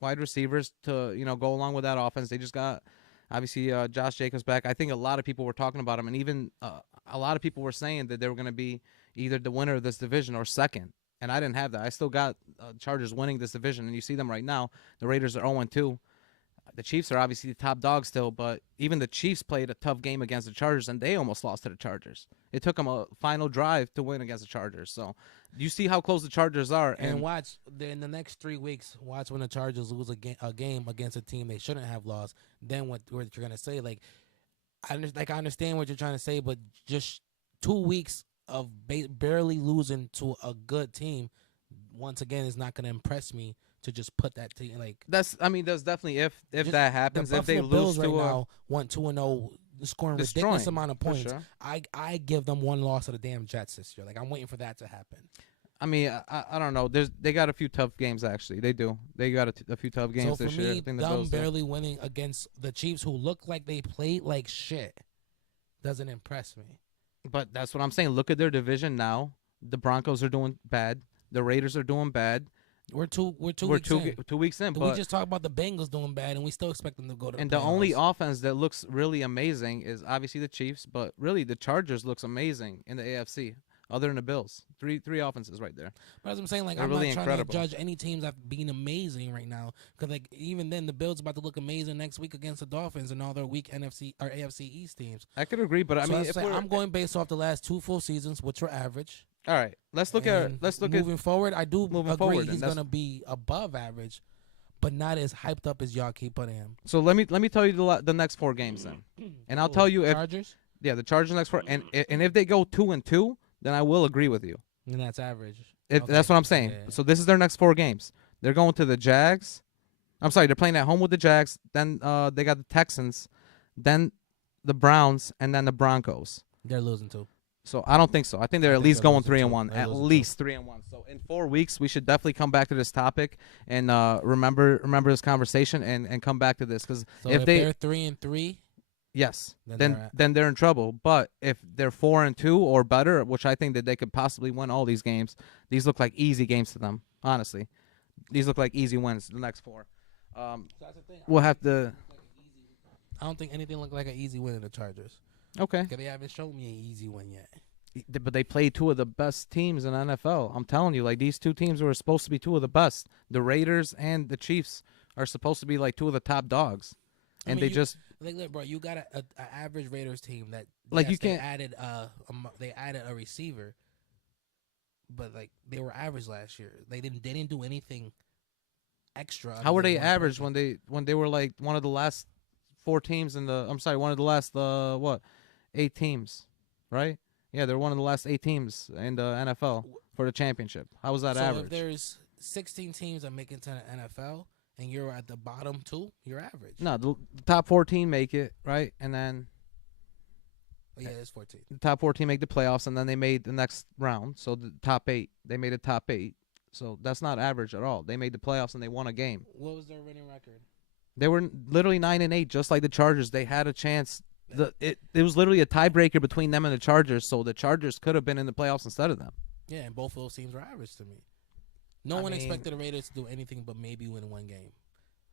wide receivers to go along with that offense. They just got obviously Josh Jacobs back. I think a lot of people were talking about him, and even a lot of people were saying that they were going to be either the winner of this division or second. And I didn't have that. I still got Chargers winning this division, and you see them right now. The Raiders are 0-2. The Chiefs are obviously the top dog still, but even the Chiefs played a tough game against the Chargers, and they almost lost to the Chargers. It took them a final drive to win against the Chargers. So you see how close the Chargers are. And watch in the next 3 weeks. Watch when the Chargers lose a game against a team they shouldn't have lost. Then what you're gonna say? I understand what you're trying to say, but just 2 weeks of barely losing to a good team, once again, is not gonna impress me. To just put that team that's definitely if that happens, the if they Buffalo lose Bills right to now went 2-0, scoring destroying, ridiculous amount of points. Sure. I give them one loss to the damn Jets this year. I'm waiting for that to happen. I mean, I don't know. They got a few tough games actually. They do. They got a few tough games so this for year. me, I think the them Bills do. barely winning against the Chiefs, who look like they played like shit, doesn't impress me. But that's what I'm saying. Look at their division now. The Broncos are doing bad. The Raiders are doing bad. We're two We're weeks in. 2 weeks in, We but just talked about the Bengals doing bad, and we still expect them to go to. and the the only playoffs. offense that looks really amazing is obviously the Chiefs, but really the Chargers looks amazing in the AFC. Other than the Bills, three offenses right there. But as I'm saying, like They're I'm really not trying incredible. to judge any teams that being amazing right now, because like even then the Bills about to look amazing next week against the Dolphins and all their weak NFC or AFC East teams. I could agree, but I So mean, that's if like, we're, I'm going based off the last 2 full seasons, which were average. all right, let's look And at moving forward. I do moving agree forward, and he's that's- gonna be above average, but not as hyped up as y'all keep putting him. So let me tell you the next 4 games then, and I'll tell you if Chargers, the Chargers next 4, and if they go 2-2, then I will agree with you. and that's average. That's what I'm saying. Yeah. So this is their next 4 games. They're going to the Jags. I'm sorry, they're playing at home with the Jags. Then they got the Texans, then the Browns, and then the Broncos. They're losing too. So I don't think so. I think they're at think least they're going losing 3-1. too. They're At losing least 3-1. So in 4 weeks, we should definitely come back to this topic and remember this conversation and come back to this because So if they're 3-3, yes, Then then they're they're in trouble. But if they're 4-2 or better, which I think that they could possibly win all these games, these look like easy games to them. Honestly, these look like easy wins. The next 4. so that's the thing. We'll have to. I don't think anything looked like an easy win in the Chargers. Okay, Because they haven't shown me an easy win yet. but they played 2 of the best teams in NFL. I'm telling you, like these 2 teams were supposed to be 2 of the best. The Raiders and the Chiefs are supposed to be like 2 of the top dogs, I and mean, they just like, look, bro, you got a average Raiders team that Like, yes, you can't- they added a receiver, but like they were average last year. They didn't do anything extra. how were other they than one average person. when they were like one of the last 4 teams in the? I'm sorry, one of the last 8 teams, right? Yeah, they're one of the last 8 teams in the NFL for the championship. How was that So average? if there's 16 teams that make it to the NFL and you're at the bottom 2, you're average. No, the top 14 make it, right? And then Oh, yeah, it's 14. the top 14 make the playoffs, and then they made the next round. So the top 8, they made a top 8. So that's not average at all. They made the playoffs and they won a game. What was their winning record? They were literally 9-8, just like the Chargers. They had a chance. It was literally a tiebreaker between them and the Chargers. So the Chargers could have been in the playoffs instead of them. Yeah, and both of those teams were average to me. No I one mean- expected the Raiders to do anything but maybe win 1 game.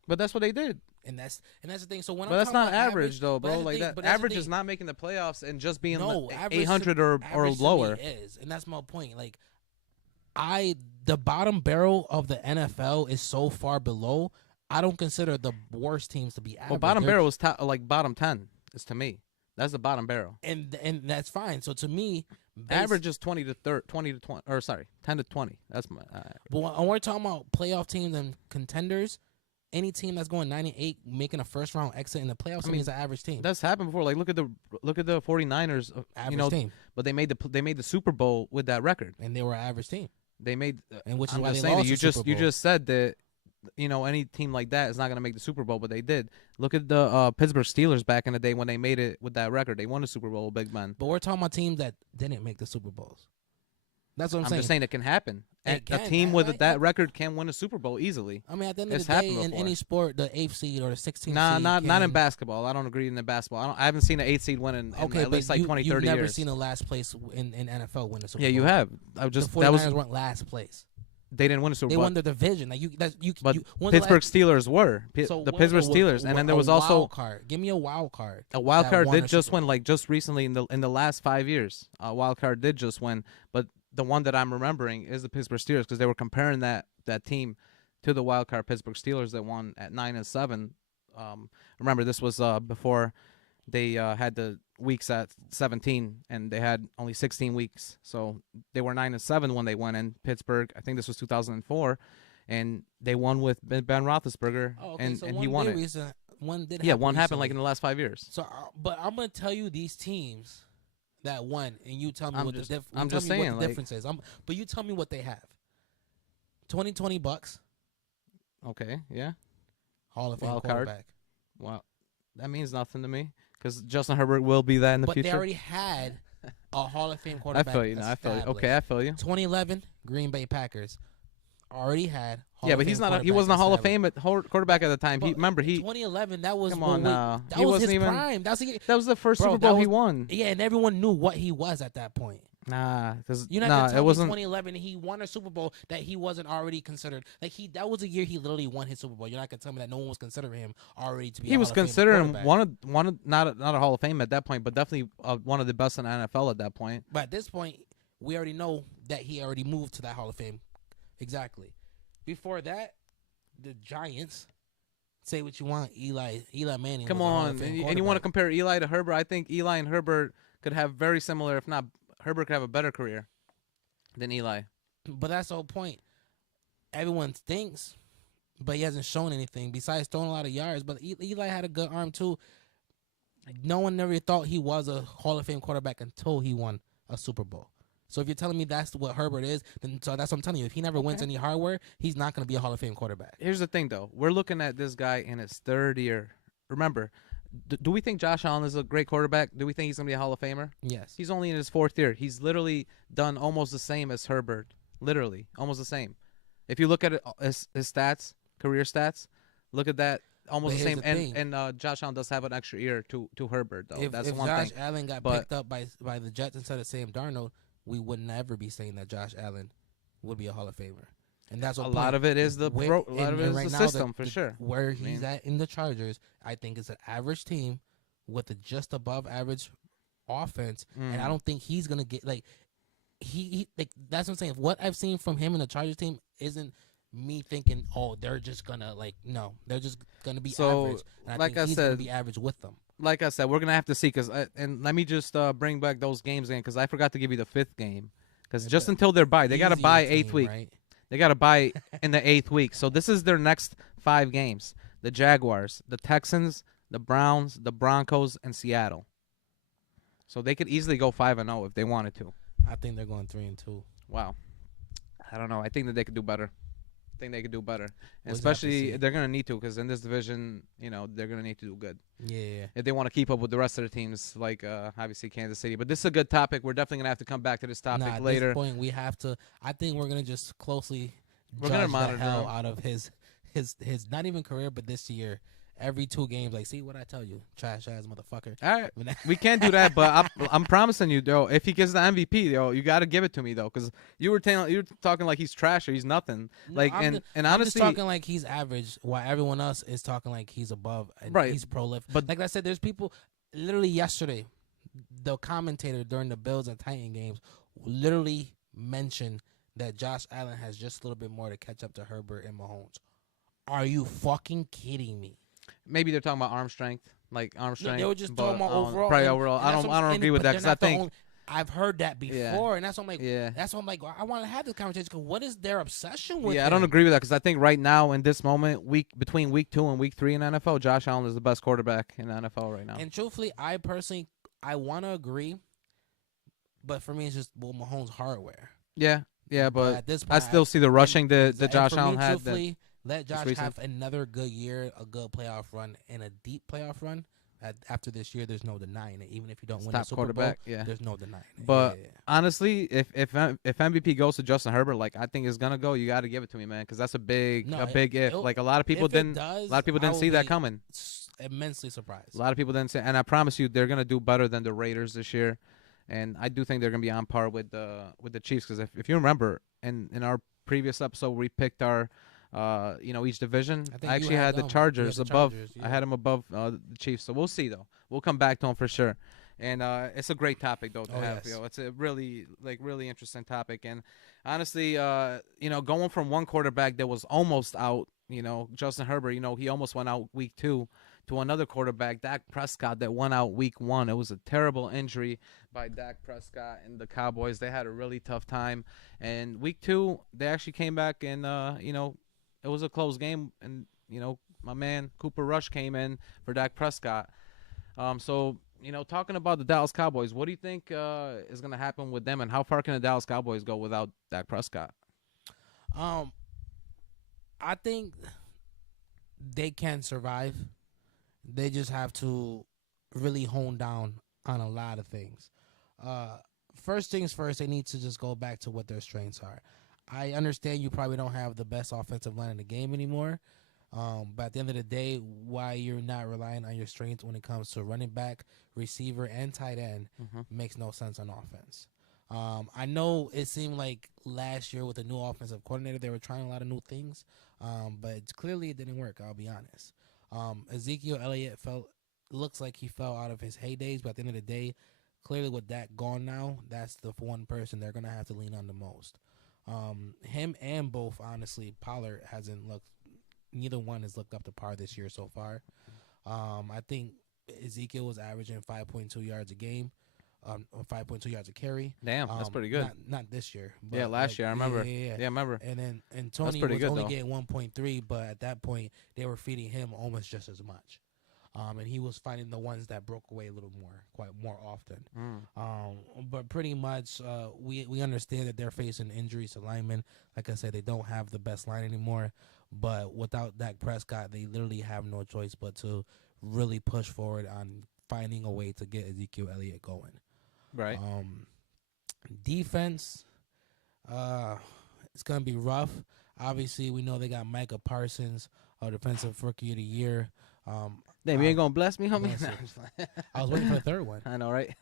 But that's what they did. And that's the thing. So when But I'm that's talking not about average, though, but bro. that's the Like thing- that, but that's the average thing. is not making the playoffs and just being No, like average 800 to- or average to me lower. is, and that's my point. Like, the bottom barrel of the NFL is so far below. I don't consider the worst teams to be average. Well, bottom They're- barrel is like bottom 10 is to me. That's the bottom barrel. and that's fine. So to me, Average is 20 to 20, or sorry, 10 to 20. That's my. But when we're talking about playoff teams and contenders, any team that's going 9-8 making a first round exit in the playoffs to me is an average team. That's happened before. Like look at the 49ers. Average team, But they made the Super Bowl with that record. and they were an average team, They made. and which is I'm why just they saying lost that the Super Bowl. you just said that. Any team like that is not going to make the Super Bowl, but they did. Look at the Pittsburgh Steelers back in the day when they made it with that record. They won the Super Bowl, Big Ben. But we're talking about teams that didn't make the Super Bowls. That's what I'm I'm saying. just saying it can happen. It A can, team with right? that record can win a Super Bowl easily. I mean, at the end of It's the day, happened in before. any sport, the 8th seed or the 16th Nah, seed not in can- basketball. I don't agree in the basketball. I haven't seen an 8 seed win in Okay, at least but like 20, you've 30 never years. seen a last place in NFL win a Super Yeah, Bowl. you have. The That was 49ers weren't last place. they didn't win a Super They Bowl. won the division. Like But when the Pittsburgh last- Steelers were so the when- Pittsburgh wh- Steelers, and then there a was also wild card. Give me a wild card. a wild that card won did a just Super win like just recently in the last 5 years. A wild card did just win, but the one that I'm remembering is the Pittsburgh Steelers because they were comparing that team to the wild card Pittsburgh Steelers that won at 9-7. Remember this was before they had the weeks at 17 and they had only 16 weeks, so they were 9-7 when they went in Pittsburgh. I think this was 2004. And they won with Ben Roethlisberger, Oh, okay, and so he won it. One did. Yeah, happen one happened like in recently. the last 5 years. So, but I'm gonna tell you these teams that won, and you tell me I'm what just- the I'm tell just me saying, what the like- difference is. But you tell me what they have. 2020 Bucks, Okay, yeah. Hall of Fame Wild card. quarterback. Well, that means nothing to me because Justin Herbert will be that in the But future. they already had a Hall of Fame I quarterback. feel you. No, I feel you. Okay, I feel you. 2011 Green Bay Packers already had. Hall Yeah, of but he's Fame not. He quarterback wasn't a Hall of established. Fame quarterback at the time. But Remember, in he 2011. That was come on now. that He was wasn't his even. prime. That was the first Bro, Super that Bowl he was- won. Yeah, and everyone knew what he was at that point. Nah, cause You're not gonna it tell me wasn't. 2011 he won a Super Bowl that he wasn't already considered. Like that was a year he literally won his Super Bowl. You're not gonna tell me that no one was considering him already to be He a was Hall of Fame considering quarterback. one of not a Hall of Fame at that point, but definitely one of the best in the NFL at that point. But at this point, we already know that he already moved to that Hall of Fame. Exactly. Before that, the Giants. Say what you want, Eli Manning. Come was a Hall on, of Fame and you want to quarterback. compare Eli to Herbert? I think Eli and Herbert could have very similar, if not Herbert could have a better career than Eli. But that's the whole point. Everyone thinks, but he hasn't shown anything besides throwing a lot of yards. But Eli had a good arm too. No one never thought he was a Hall of Fame quarterback until he won a Super Bowl. So if you're telling me that's what Herbert is, then so that's what I'm telling you. If he never wins any hardware, he's not going to be a Hall of Fame quarterback. Here's the thing, though. We're looking at this guy in his third year. Remember, do we think Josh Allen is a great quarterback? Do we think he's going to be a Hall of Famer? Yes. He's only in his fourth year. He's literally done almost the same as Herbert. Literally, almost the same. If you look at his stats, career stats, look at that. Almost the same. And Josh Allen does have an extra year to Herbert, though. That's if one Josh thing. Allen got picked up by the Jets instead of Sam Darnold, we would never be saying that Josh Allen would be a Hall of Famer. And that's what a lot of it is the system, for sure. Where he's at in the Chargers, I think it's an average team with a just above average offense, and I don't think he's gonna get like he like that's what I'm saying. What I've seen from him in the Chargers team isn't me thinking, oh, they're just gonna they're just gonna be average. And I think he's gonna be average with them. Like I said, we're gonna have to see and let me just bring back those games again because I forgot to give you the fifth game because just until their bye, they got to bye eighth week. Right? They got to bye in the 8th week. So this is their next 5 games: the Jaguars, the Texans, the Browns, the Broncos, and Seattle. So they could easily go 5-0 if they wanted to. I think they're going 3-2. Wow. I don't know. I think that they could do better. And We'll especially they're going to need to because in this division, they're going to need to do good. Yeah. If they want to keep up with the rest of the teams, like obviously Kansas City. But this is a good topic. We're definitely going to have to come back to this topic later. At this point, we have to. I think we're going to just closely gonna monitor the hell out of his not even career, but this year. Every 2 games, like, see what I tell you, trash ass motherfucker. All right, we can't do that, but I'm promising you, though, if he gets the MVP, though, you got to give it to me, though, because you were talking like he's trash or he's nothing. Like, and honestly, I'm just talking like he's average, while everyone else is talking like he's above and he's prolific. But like I said, there's people. Literally yesterday, the commentator during the Bills and Titan games literally mentioned that Josh Allen has just a little bit more to catch up to Herbert and Mahomes. Are you fucking kidding me? Maybe they're talking about arm strength, No, they were just talking about overall. Probably overall. I don't agree with that because I think I've heard that before, and that's what I'm like. That's what I'm like. I want to have this conversation because what is their obsession with? Yeah, I don't agree with that because I think right now in this moment, between week 2 and week 3 in the NFL, Josh Allen is the best quarterback in the NFL right now. And truthfully, I want to agree, but for me, it's just Mahomes' hardware. Yeah, but at this point, I still see the rushing that Josh Allen had. Truthfully, let Josh have another good year, a good playoff run, and a deep playoff run. After this year, there's no denying it. Even if you don't win the Super Bowl, there's no denying it. But honestly, if MVP goes to Justin Herbert, like I think it's gonna go, you got to give it to me, man, because that's a big if. Like a lot of people didn't see that coming. Immensely surprised. A lot of people didn't see, and I promise you, they're gonna do better than the Raiders this year, and I do think they're gonna be on par with the Chiefs, because if you remember, in our previous episode, we picked our each division. I actually had the Chargers above. I had them above the Chiefs. So we'll see, though. We'll come back to them for sure. And it's a great topic, though, to have. Yes. It's a really interesting topic. And honestly, going from one quarterback that was almost out, Justin Herbert, he almost went out week 2, to another quarterback, Dak Prescott, that went out week 1. It was a terrible injury by Dak Prescott and the Cowboys. They had a really tough time. And week 2, they actually came back and, it was a close game, and my man Cooper Rush came in for Dak Prescott. So talking about the Dallas Cowboys, what do you think is going to happen with them, and how far can the Dallas Cowboys go without Dak Prescott? I think they can survive. They just have to really hone down on a lot of things. First things first, they need to just go back to what their strengths are. I understand you probably don't have the best offensive line in the game anymore, but at the end of the day, why you're not relying on your strengths when it comes to running back, receiver, and tight end makes no sense on offense. I know it seemed like last year with the new offensive coordinator, they were trying a lot of new things, but clearly it didn't work. I'll be honest. Ezekiel Elliott looks like he fell out of his heydays, but at the end of the day, clearly with Dak gone now, that's the one person they're gonna have to lean on the most. Him and both, honestly, Pollard hasn't looked. Neither one has looked up to par this year so far. I think Ezekiel was averaging 5.2 yards a game. 5.2 yards a carry. Damn, that's pretty good. Not this year. But Yeah, last year I remember. Yeah, I remember. And Tony was good, only though. getting 1.3, but at that point they were feeding him almost just as much. And he was finding the ones that broke away a little more often. But pretty much, we understand that they're facing injuries to linemen. Like I said, they don't have the best line anymore. But without Dak Prescott, they literally have no choice but to really push forward on finding a way to get Ezekiel Elliott going. Right. Defense, it's gonna be rough. Obviously, we know they got Micah Parsons, defensive rookie of the year. Damn, you ain't gonna bless me, homie? I was waiting for the third one. I know, right?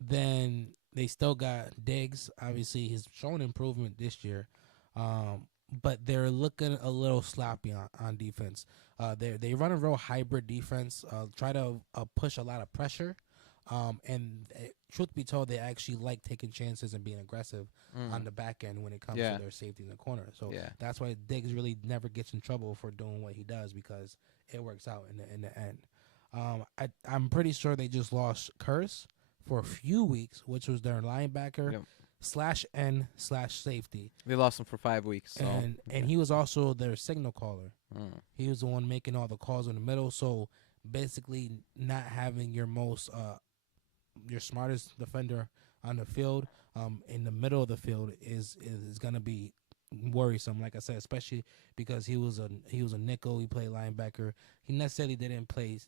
Then they still got Diggs. Obviously, he's shown improvement this year, but they're looking a little sloppy on defense. They run a real hybrid defense. Try to push a lot of pressure. And truth be told, they actually like taking chances and being aggressive on the back end when it comes to their safety in the corner. So that's why Diggs really never gets in trouble for doing what he does, because it works out in the end. I'm pretty sure they just lost Curse for a few weeks, which was their linebacker /N/safety. They lost him for 5 weeks. So. And he was also their signal caller. He was the one making all the calls in the middle. So basically, not having your smartest defender on the field, in the middle of the field is going to be worrisome. Like I said, especially because he was a nickel. He played linebacker. He necessarily didn't play.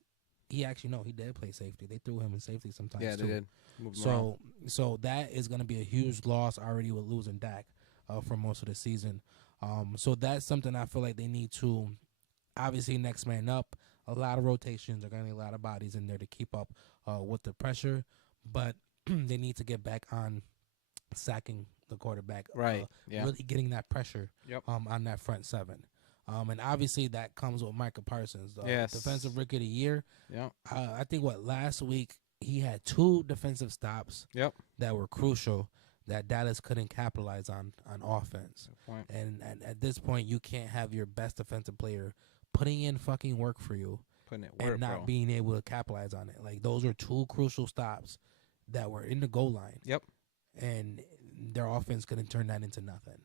He did play safety. They threw him in safety sometimes. Yeah, too. they did. So that is going to be a huge loss already with losing Dak for most of the season. So that's something I feel like they need to, obviously, next man up. A lot of rotations. They're going to need a lot of bodies in there to keep up with the pressure. But they need to get back on sacking the quarterback. Right. Really getting that pressure on that front seven. And obviously that comes with Micah Parsons, defensive rookie of the year. Yep. I think last week he had 2 defensive stops that were crucial that Dallas couldn't capitalize on offense. And at this point, you can't have your best defensive player putting in fucking work for you and not being able to capitalize on it. Like, those are 2 crucial stops that were in the goal line. Yep. And their offense couldn't turn that into nothing.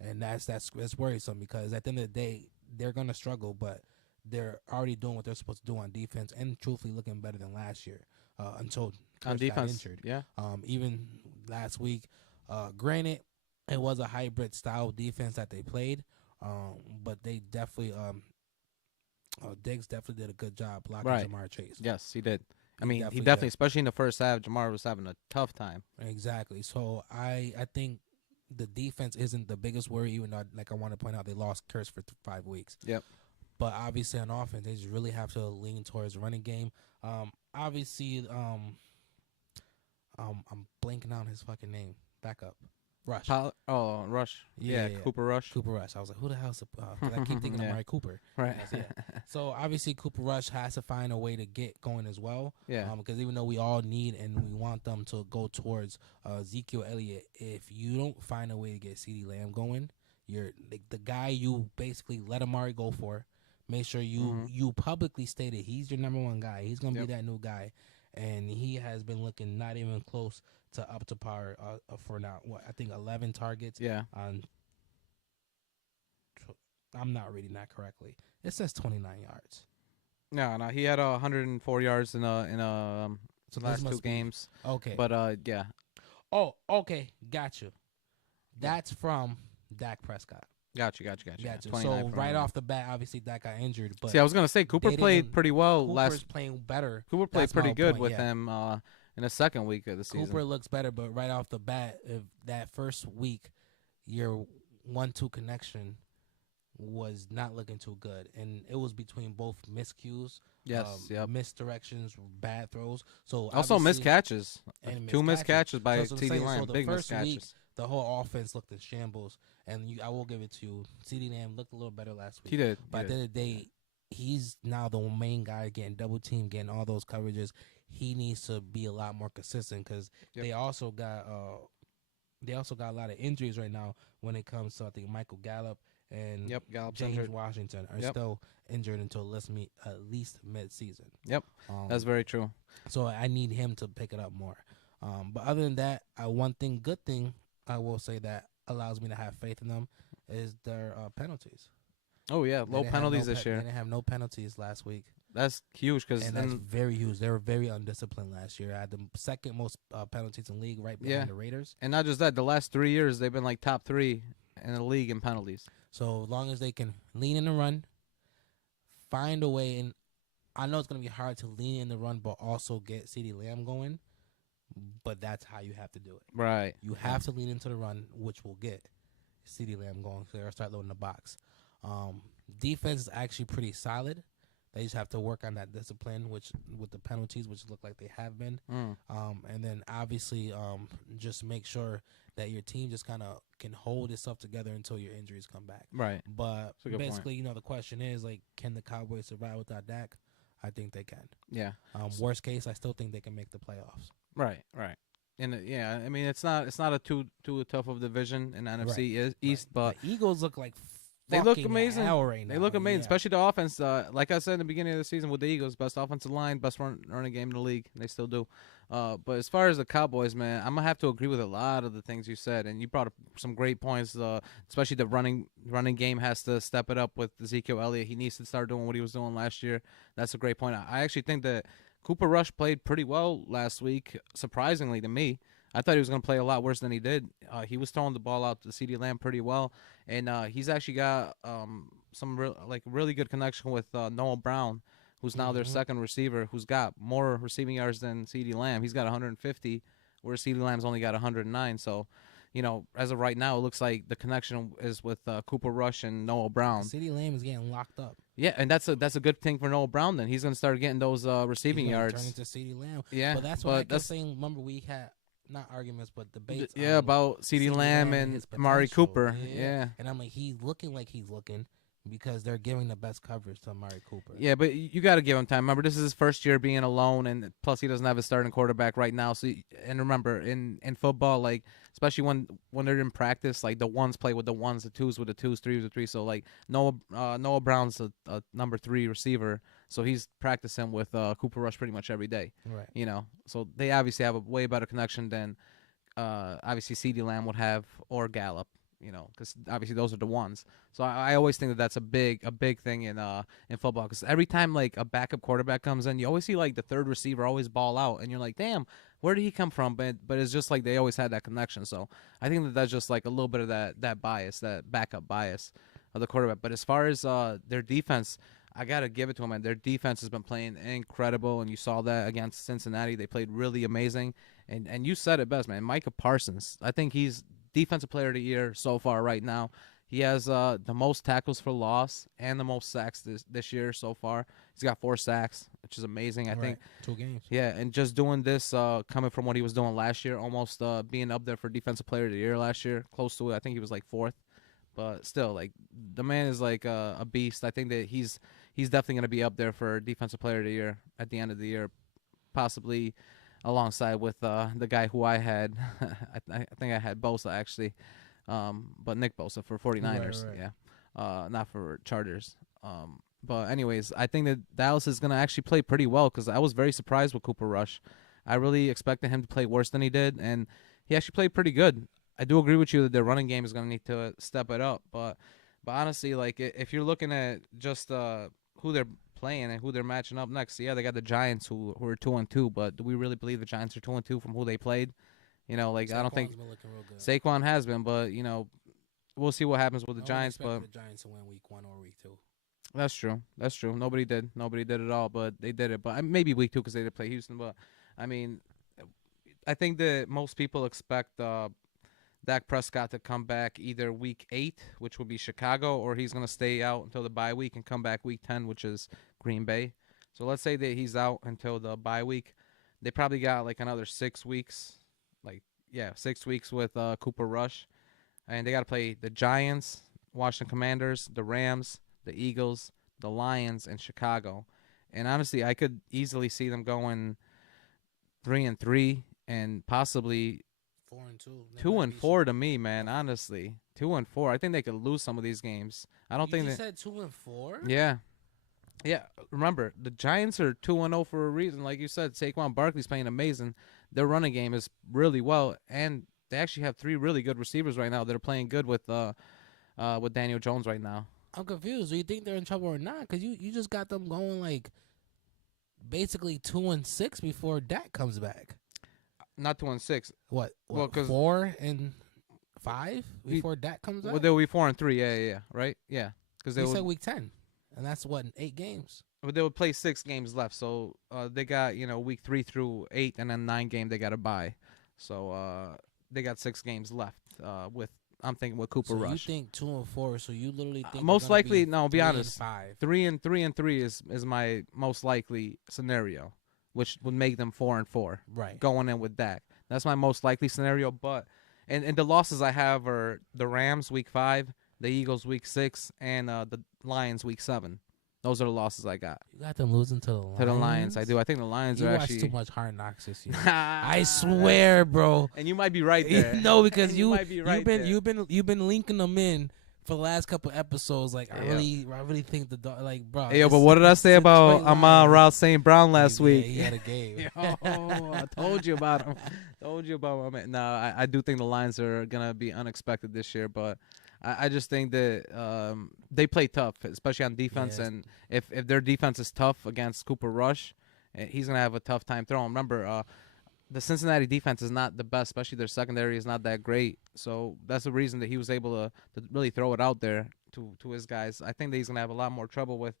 And that's worrisome, because at the end of the day, they're going to struggle, but they're already doing what they're supposed to do on defense, and truthfully looking better than last year until Curse got injured. Yeah. Even last week, granted, it was a hybrid style defense that they played, but they definitely Diggs definitely did a good job blocking Jamar Chase. Yes, he did. He definitely, especially in the first half, Jamar was having a tough time. Exactly. So I think the defense isn't the biggest worry, even though, like I want to point out, they lost Curse for 5 weeks. Yep. But obviously on offense, they just really have to lean towards the running game. Obviously, I'm blanking on his fucking name. Backup. Rush. Rush. Yeah, Cooper Rush. Cooper Rush. I was like, who the hell's because I keep thinking of Amari Cooper. Right. So obviously Cooper Rush has to find a way to get going as well. Yeah. Because even though we all need and we want them to go towards Ezekiel Elliott, if you don't find a way to get CeeDee Lamb going, you're the guy you basically let Amari go for. Make sure you publicly stated he's your number 1 guy. He's gonna be that new guy, and he has been looking not even close to up to par for now. I think 11 targets. Yeah. I'm not reading that correctly. It says 29 yards. No, he had 104 yards in the last 2 games. Okay. But yeah. Oh, okay, got you. That's from Dak Prescott. Got you. So right off the bat, obviously Dak got injured. But see, I was gonna say Cooper played pretty well. Cooper's playing better. Cooper played pretty good with him in the second week of the season. Cooper looks better, but right off the bat, if that first week, your 1-2 connection was not looking too good, and it was between both miscues, Yes. Yep. misdirections, bad throws. So Also missed obviously, catches. and Two missed miscatches. catches So by that's what I'm T.D. saying. So Lamb. the Big missed first week, catches. the whole offense looked in shambles, and I will give it to you. CeeDee Lamb looked a little better last week. He did. But at the end of the day, he's now the main guy getting double teamed, getting all those coverages. He needs to be a lot more consistent because Yep. they also got a lot of injuries right now when it comes to, I think, Michael Gallup and Yep. Gallup's James injured. Washington are Yep. still injured until at least mid-season. Yep. That's very true. So I need him to pick it up more. But other than that, good thing I will say that allows me to have faith in them is their penalties. Oh yeah, low penalties this year. They didn't have no penalties last week. That's huge because And that's very huge. They were very undisciplined last year. I had the second most penalties in the league, right behind the Raiders. And not just that, the last 3 years they've been like top 3 in the league in penalties. So as long as they can lean in the run, find a way, and I know it's going to be hard to lean in the run, but also get CeeDee Lamb going. But that's how you have to do it. Right. You have to lean into the run, which will get CeeDee Lamb going. So they'll start loading the box. Defense is actually pretty solid. They just have to work on that discipline, which with the penalties, which look like they have been. And then obviously just make sure that your team just kind of can hold itself together until your injuries come back. Right. But That's a good basically, the question is, like, can the Cowboys survive without Dak? I think they can. Yeah. Worst case, I still think they can make the playoffs. Right. And I mean it's not a too tough of division in NFC East, but the Eagles look like they look amazing. Right now. They look amazing, especially the offense. Like I said in the beginning of the season with the Eagles, best offensive line, best running game in the league. And they still do. But as far as the Cowboys, man, I'm gonna have to agree with a lot of the things you said, and you brought up some great points. Especially the running game has to step it up with Ezekiel Elliott. He needs to start doing what he was doing last year. That's a great point. I actually think that Cooper Rush played pretty well last week, surprisingly to me. I thought he was going to play a lot worse than he did. He was throwing the ball out to CeeDee Lamb pretty well, and he's actually got some really good connection with Noah Brown, who's now their second receiver, who's got more receiving yards than CeeDee Lamb. He's got 150, whereas CeeDee Lamb's only got 109. So, as of right now, it looks like the connection is with Cooper Rush and Noah Brown. CeeDee Lamb is getting locked up. Yeah, and that's a good thing for Noah Brown. Then he's going to start getting those receiving yards. Turn into CeeDee Lamb. Yeah, but that's what I kept saying. Remember, we had not arguments, but debates. About CeeDee Lamb and Amari Cooper. Yeah. And I'm like, he's looking because they're giving the best coverage to Amari Cooper. Yeah, but you got to give him time. Remember, this is his first year being alone, and plus he doesn't have a starting quarterback right now. So, and remember, in football, like especially when they're in practice, like the ones play with the ones, the twos with the twos, threes with threes. So like Noah Brown's a number 3 receiver, so he's practicing with Cooper Rush pretty much every day. Right. So they obviously have a way better connection than obviously CeeDee Lamb would have or Gallup. Because obviously those are the ones. So I always think that's a big thing in football. Because every time like a backup quarterback comes in, you always see like the third receiver always ball out, and you're like, damn, where did he come from? But it's just like they always had that connection. So I think that's just like a little bit of that bias, that backup bias of the quarterback. But as far as their defense, I gotta give it to them. And their defense has been playing incredible, and you saw that against Cincinnati. They played really amazing. And you said it best, man. Micah Parsons, I think he's Defensive Player of the Year so far right now. He has the most tackles for loss and the most sacks this year so far. He's got 4 sacks, which is amazing. I think 2 games. Yeah, and just doing this, coming from what he was doing last year, almost being up there for Defensive Player of the Year last year, close to it. I think he was like 4th, but still, like the man is like a beast. I think that he's definitely going to be up there for Defensive Player of the Year at the end of the year, possibly alongside with the guy who I had. I think I had Bosa actually, but Nick Bosa for 49ers. Right. Yeah, not for Chargers. But anyways, I think that Dallas is going to actually play pretty well because I was very surprised with Cooper Rush. I really expected him to play worse than he did, and he actually played pretty good. I do agree with you that their running game is going to need to step it up, but honestly, like if you're looking at just who they're playing and who they're matching up next, yeah, they got the Giants who are 2-2, but do we really believe the Giants are 2-2 from who they played? Like I don't think Saquon has been, but we'll see what happens with the Giants. But the Giants to win week 1 or week 2. That's true. Nobody did at all, but they did it. But maybe week 2 because they did play Houston. But I mean, I think that most people expect Dak Prescott to come back either week 8, which would be Chicago, or he's going to stay out until the bye week and come back week 10, which is Green Bay. So let's say that he's out until the bye week. They probably got like another 6 weeks. 6 weeks with Cooper Rush. And they got to play the Giants, Washington Commanders, the Rams, the Eagles, the Lions, and Chicago. And honestly, I could easily see them going 3-3 and possibly 4-2. 2-4 to me, man. Honestly, 2-4. I think they could lose some of these games. I don't think You they said 2-4. Yeah. Yeah, remember, the Giants are 2-0 for a reason. Like you said, Saquon Barkley's playing amazing. Their running game is really well, and they actually have 3 really good receivers right now that are playing good with Daniel Jones right now. I'm confused. Do you think they're in trouble or not? Because you just got them going like basically 2-6 before Dak comes back. Not 2-6. What? Well, 4-5 before Dak comes back? Well, they'll be 4-3. Yeah, right? Yeah. Because they said week 10. And that's what, 8 games. But they would play 6 games left, so they got week 3 through 8, and then 9 game they got to bye. So they got 6 games left. I'm thinking with Cooper Rush. So you think 2-4? So you literally think most likely? No, be honest. 3-5. 3-3 is my most likely scenario, which would make them 4-4. Right. Going in with Dak, that's my most likely scenario. But and the losses I have are the Rams week 5. The Eagles week 6 and the Lions week 7. Those are the losses I got. You got them losing to the Lions? To the Lions, I do. I think the Lions are actually. You watch too much Hard Knocks this year. I swear, bro. And you might be right there. No, because you've been linking them in for the last couple episodes. Like I really think bro. Hey, but what did I say about Amon-Ra St. Brown last week? He had a game. I told you about him. Told you about my man. No, I do think the Lions are gonna be unexpected this year, but. I just think that they play tough, especially on defense. And if their defense is tough against Cooper Rush, he's going to have a tough time throwing. Remember, the Cincinnati defense is not the best, especially their secondary is not that great. So that's the reason that he was able to really throw it out there to his guys. I think that he's going to have a lot more trouble with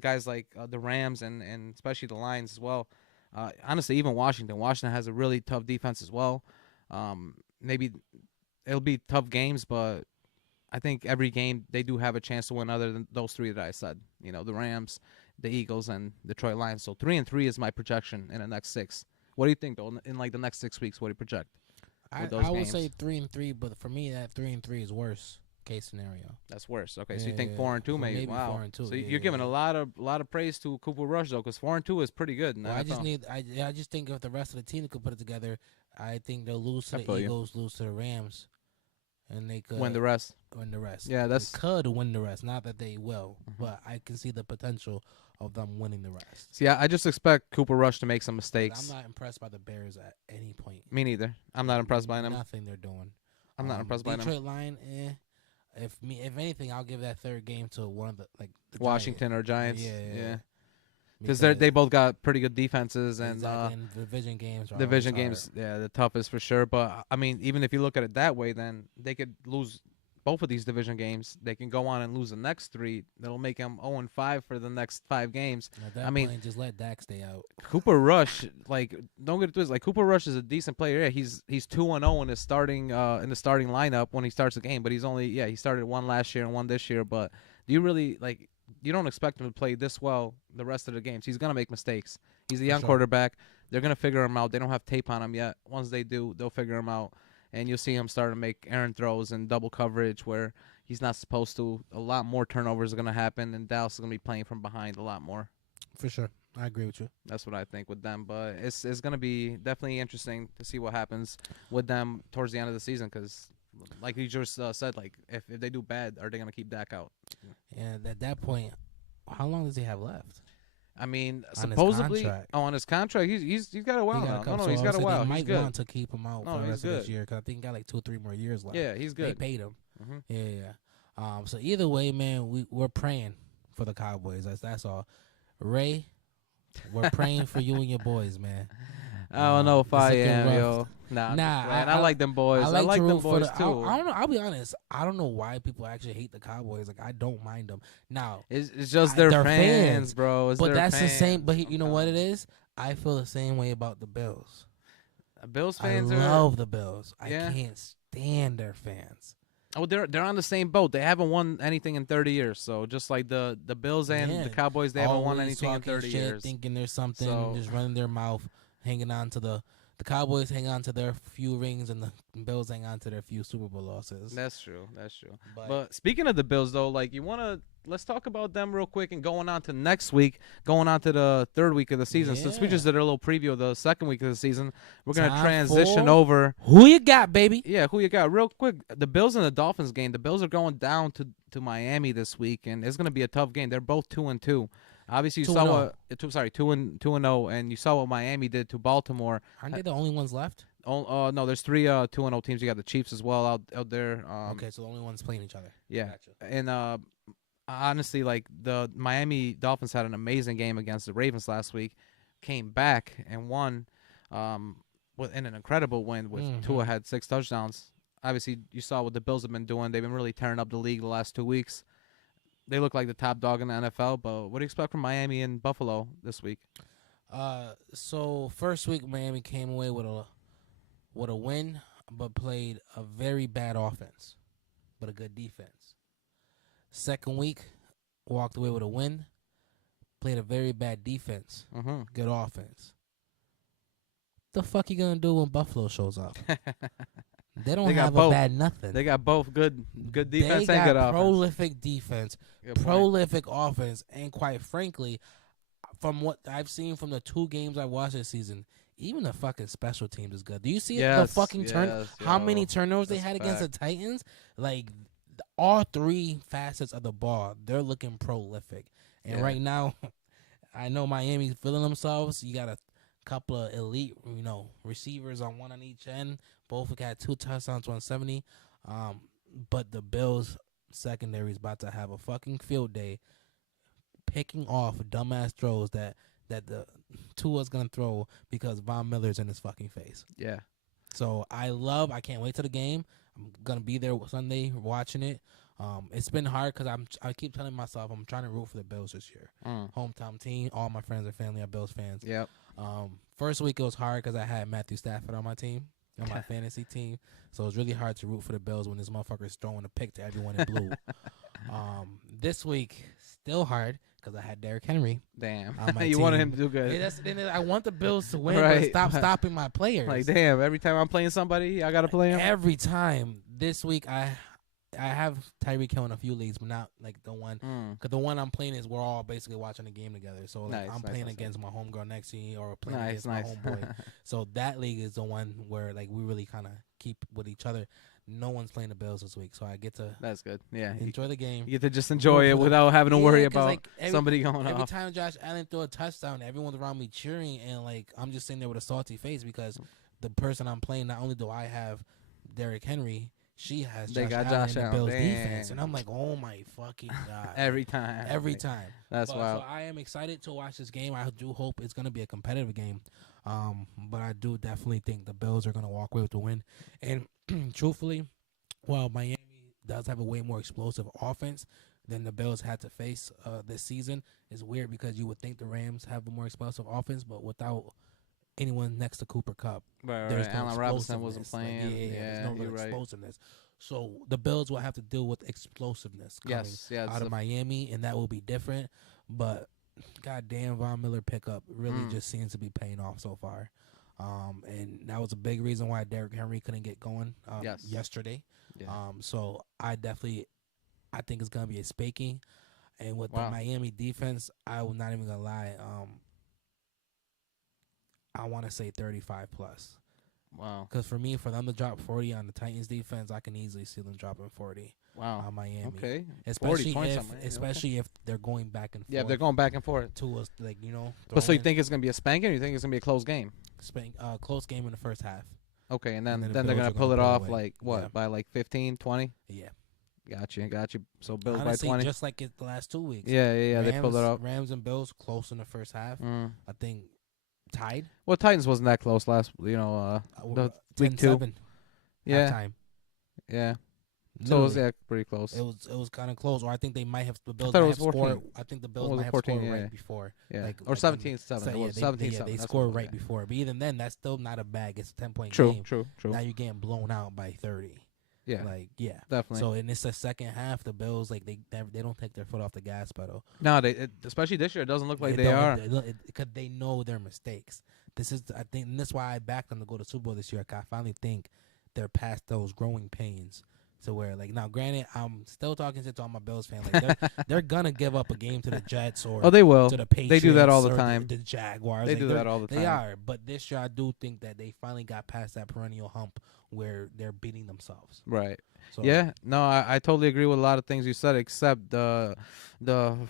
guys like the Rams and especially the Lions as well. Honestly, even Washington. Washington has a really tough defense as well. Maybe it'll be tough games, but I think every game they do have a chance to win other than those 3 that I said. The Rams, the Eagles, and Detroit Lions. So 3-3 is my projection in the next 6. What do you think, though, in like the next 6 weeks? What do you project? I would say 3-3, but for me, that 3-3 is worse case scenario. That's worse. Okay, so you think 4-2 maybe? Wow. 4-2. So you're giving a lot of praise to Cooper Rush though, because 4-2 is pretty good. Well, I just think if the rest of the team could put it together, I think they'll lose to the Eagles, lose to the Rams. And they could win the rest. Yeah, they could win the rest. Not that they will, but I can see the potential of them winning the rest. See, I just expect Cooper Rush to make some mistakes. I'm not impressed by the Bears at any point. Me neither. I'm not impressed by them. Nothing they're doing. I'm not impressed by them. Detroit Lions, if anything, I'll give that third game to one of the Washington Giants. or Giants. Yeah. Because they both got pretty good defenses and division games. The toughest for sure. But I mean, even if you look at it that way, then they could lose both of these division games. They can go on and lose the next 3. That'll make them 0-5 for the next 5 games. At that point, just let Dak stay out. Cooper Rush, don't get it twisted. Cooper Rush is a decent player. Yeah, he's 2-0 in his starting lineup when he starts the game. But he's he started 1 last year and 1 this year. But do you really you don't expect him to play this well the rest of the games. He's going to make mistakes. He's a young quarterback. They're going to figure him out. They don't have tape on him yet. Once they do, they'll figure him out. And you'll see him start to make errant throws and double coverage where he's not supposed to. A lot more turnovers are going to happen, and Dallas is going to be playing from behind a lot more. For sure. I agree with you. That's what I think with them. But it's going to be definitely interesting to see what happens with them towards the end of the season because, like you just said, if they do bad, are they going to keep Dak out? And at that point, how long does he have left? I mean, supposedly, on his contract, he's got a while now. He's got a while. They might want to keep him out for the rest of this year because I think he got 2 or 3 more years left. Yeah, he's good. They paid him. Mm-hmm. Yeah. So either way, man, we're praying for the Cowboys. That's all. Ray, we're praying for you and your boys, man. I don't know if I am, yo. Nah, I like them boys. I like them boys too. I don't know. I'll be honest. I don't know why people actually hate the Cowboys. I don't mind them. Now it's just their fans, bro. But that's the same. But you know what it is? I feel the same way about the Bills. Bills fans I love the Bills. I can't stand their fans. Oh, they're on the same boat. They haven't won anything in 30 years. So just like the Bills and the Cowboys, they haven't won Always anything in talking 30 shit, years. thinking there's something, So- just running their mouth, hanging on to the Cowboys hang on to their few rings, and the Bills hang on to their few Super Bowl losses. That's true. That's true. But, But speaking of the Bills, though, like let's talk about them real quick and going on to next week, going on to the third week of the season. Since we just did a little preview of the second week of the season, we're gonna transition over. Who you got, baby? Yeah, who you got? Real quick, the Bills and the Dolphins game. The Bills are going down to Miami this week, and it's gonna be a tough game. They're both 2-2. Obviously, you saw what 2-0, and you saw what Miami did to Baltimore. Aren't they the only ones left? Oh, no, there's 3 2-0 teams. You got the Chiefs as well out there. Okay, so the only ones playing each other. Yeah, Gotcha. and honestly, like the Miami Dolphins had an amazing game against the Ravens last week, came back and won, in an incredible win with Tua had 6 touchdowns. Obviously, you saw what the Bills have been doing. They've been really tearing up the league the last 2 weeks. They look like the top dog in the NFL, but what do you expect from Miami and Buffalo this week? So first week Miami came away with a win, but played a very bad offense, but a good defense. Second week, walked away with a win, played a very bad defense, good offense. The fuck you gonna do when Buffalo shows up? They don't have a bad nothing. They got both good defense they and good got offense. prolific defense, prolific offense, and quite frankly, from what I've seen from the 2 games I watched this season, even the fucking special teams is good. Do you see the fucking how many turnovers they had against the Titans? Like all 3 facets of the ball, they're looking prolific. And right now, I know Miami's feeling themselves. You got a couple of elite, receivers on each end. Both got 2 touchdowns, 170. But the Bills secondary is about to have a fucking field day, picking off dumbass throws that the Tua's gonna throw because Von Miller's in his fucking face. Yeah. So I can't wait to the game. I'm gonna be there Sunday watching it. It's been hard because I keep telling myself I'm trying to root for the Bills this year. Hometown team. All my friends and family are Bills fans. Yep. First week it was hard because I had Matthew Stafford on my team, on my fantasy team. So it was really hard to root for the Bills when this motherfucker's throwing a pick to everyone in blue. This week, still hard because I had Derrick Henry. Damn. On my you team. wanted him to do good. I want the Bills to win, but stop stopping my players. Like, damn, every time I'm playing somebody, I got to play him? Every time. This week, I have Tyreek Hill in a few leagues, but not like the one. Because the one I'm playing is we're all basically watching the game together. So like, I'm playing against my homegirl next to me or playing against my homeboy. So that league is the one where like we really kind of keep with each other. No one's playing the Bills this week, so I get to That's good. Yeah. enjoy the game. You get to just enjoy it without having to worry about like, somebody going off. Every time Josh Allen threw a touchdown, everyone's around me cheering, and like I'm just sitting there with a salty face because the person I'm playing, not only do I have Derrick Henry, she has Josh Allen in the Bills defense, and I'm like, oh my fucking god! Every time. That's wild. So I am excited to watch this game. I do hope it's going to be a competitive game, but I do definitely think the Bills are going to walk away with the win. And truthfully, while Miami does have a way more explosive offense than the Bills had to face this season, it's weird because you would think the Rams have a more explosive offense, but without anyone next to Cooper Kupp, there's no Allen Robinson wasn't playing. Like, there's no real explosiveness. So the Bills will have to deal with explosiveness coming out of Miami, and that will be different. But goddamn, Von Miller pickup really just seems to be paying off so far. And that was a big reason why Derrick Henry couldn't get going yesterday. Yeah. So I think it's gonna be a spanking. And with the Miami defense, I will not even gonna lie. I want to say 35 plus. Wow. Because for me, for them to drop 40 on the Titans defense, I can easily see them dropping 40 on Miami. Okay. Especially if they're going back and forth. Yeah, if they're going back and forth. To us, But so you think it's going to be a spanking or you think it's going to be a close game? Close game in the first half. Okay, and then they're going to pull it off like, what, by like 15, 20? Yeah. Got you. So Bills Honestly, by 20. just like the last 2 weeks. Yeah, they pulled it off. Rams and Bills close in the first half. I think tied. Well, Titans wasn't that close last, week 2. Yeah. Halftime. Yeah. So it was Literally. pretty close. It was kind of close, or I think they might have the Bills thought it might was have scored. 14. I think the It Bills was might a have 14, scored yeah. right before. Yeah, Like or like on 17-7. so, It yeah, was they 17-7. they That's what it scored was, right yeah. before. But even then, that's still not a bag. It's a 10-point True, game. true. Now you're getting blown out by 30. Yeah, Like yeah. definitely. So in this the second half, the Bills like they don't take their foot off the gas pedal. No, especially this year, it doesn't look like It they don't- are. because they know their mistakes. This is I think and that's why I backed them to go to Super Bowl this year. I finally think they're past those growing pains. To where like now, granted, I'm still talking shit to all my Bills fans. Like they're gonna give up a game to the Jets or Oh, they will. to the Patriots. They do that all the or time. The Jaguars. They Like, do that all the time. They are, but this year I do think that they finally got past that perennial hump where they're beating themselves. Right. So, Yeah. No, I totally agree with a lot of things you said, except the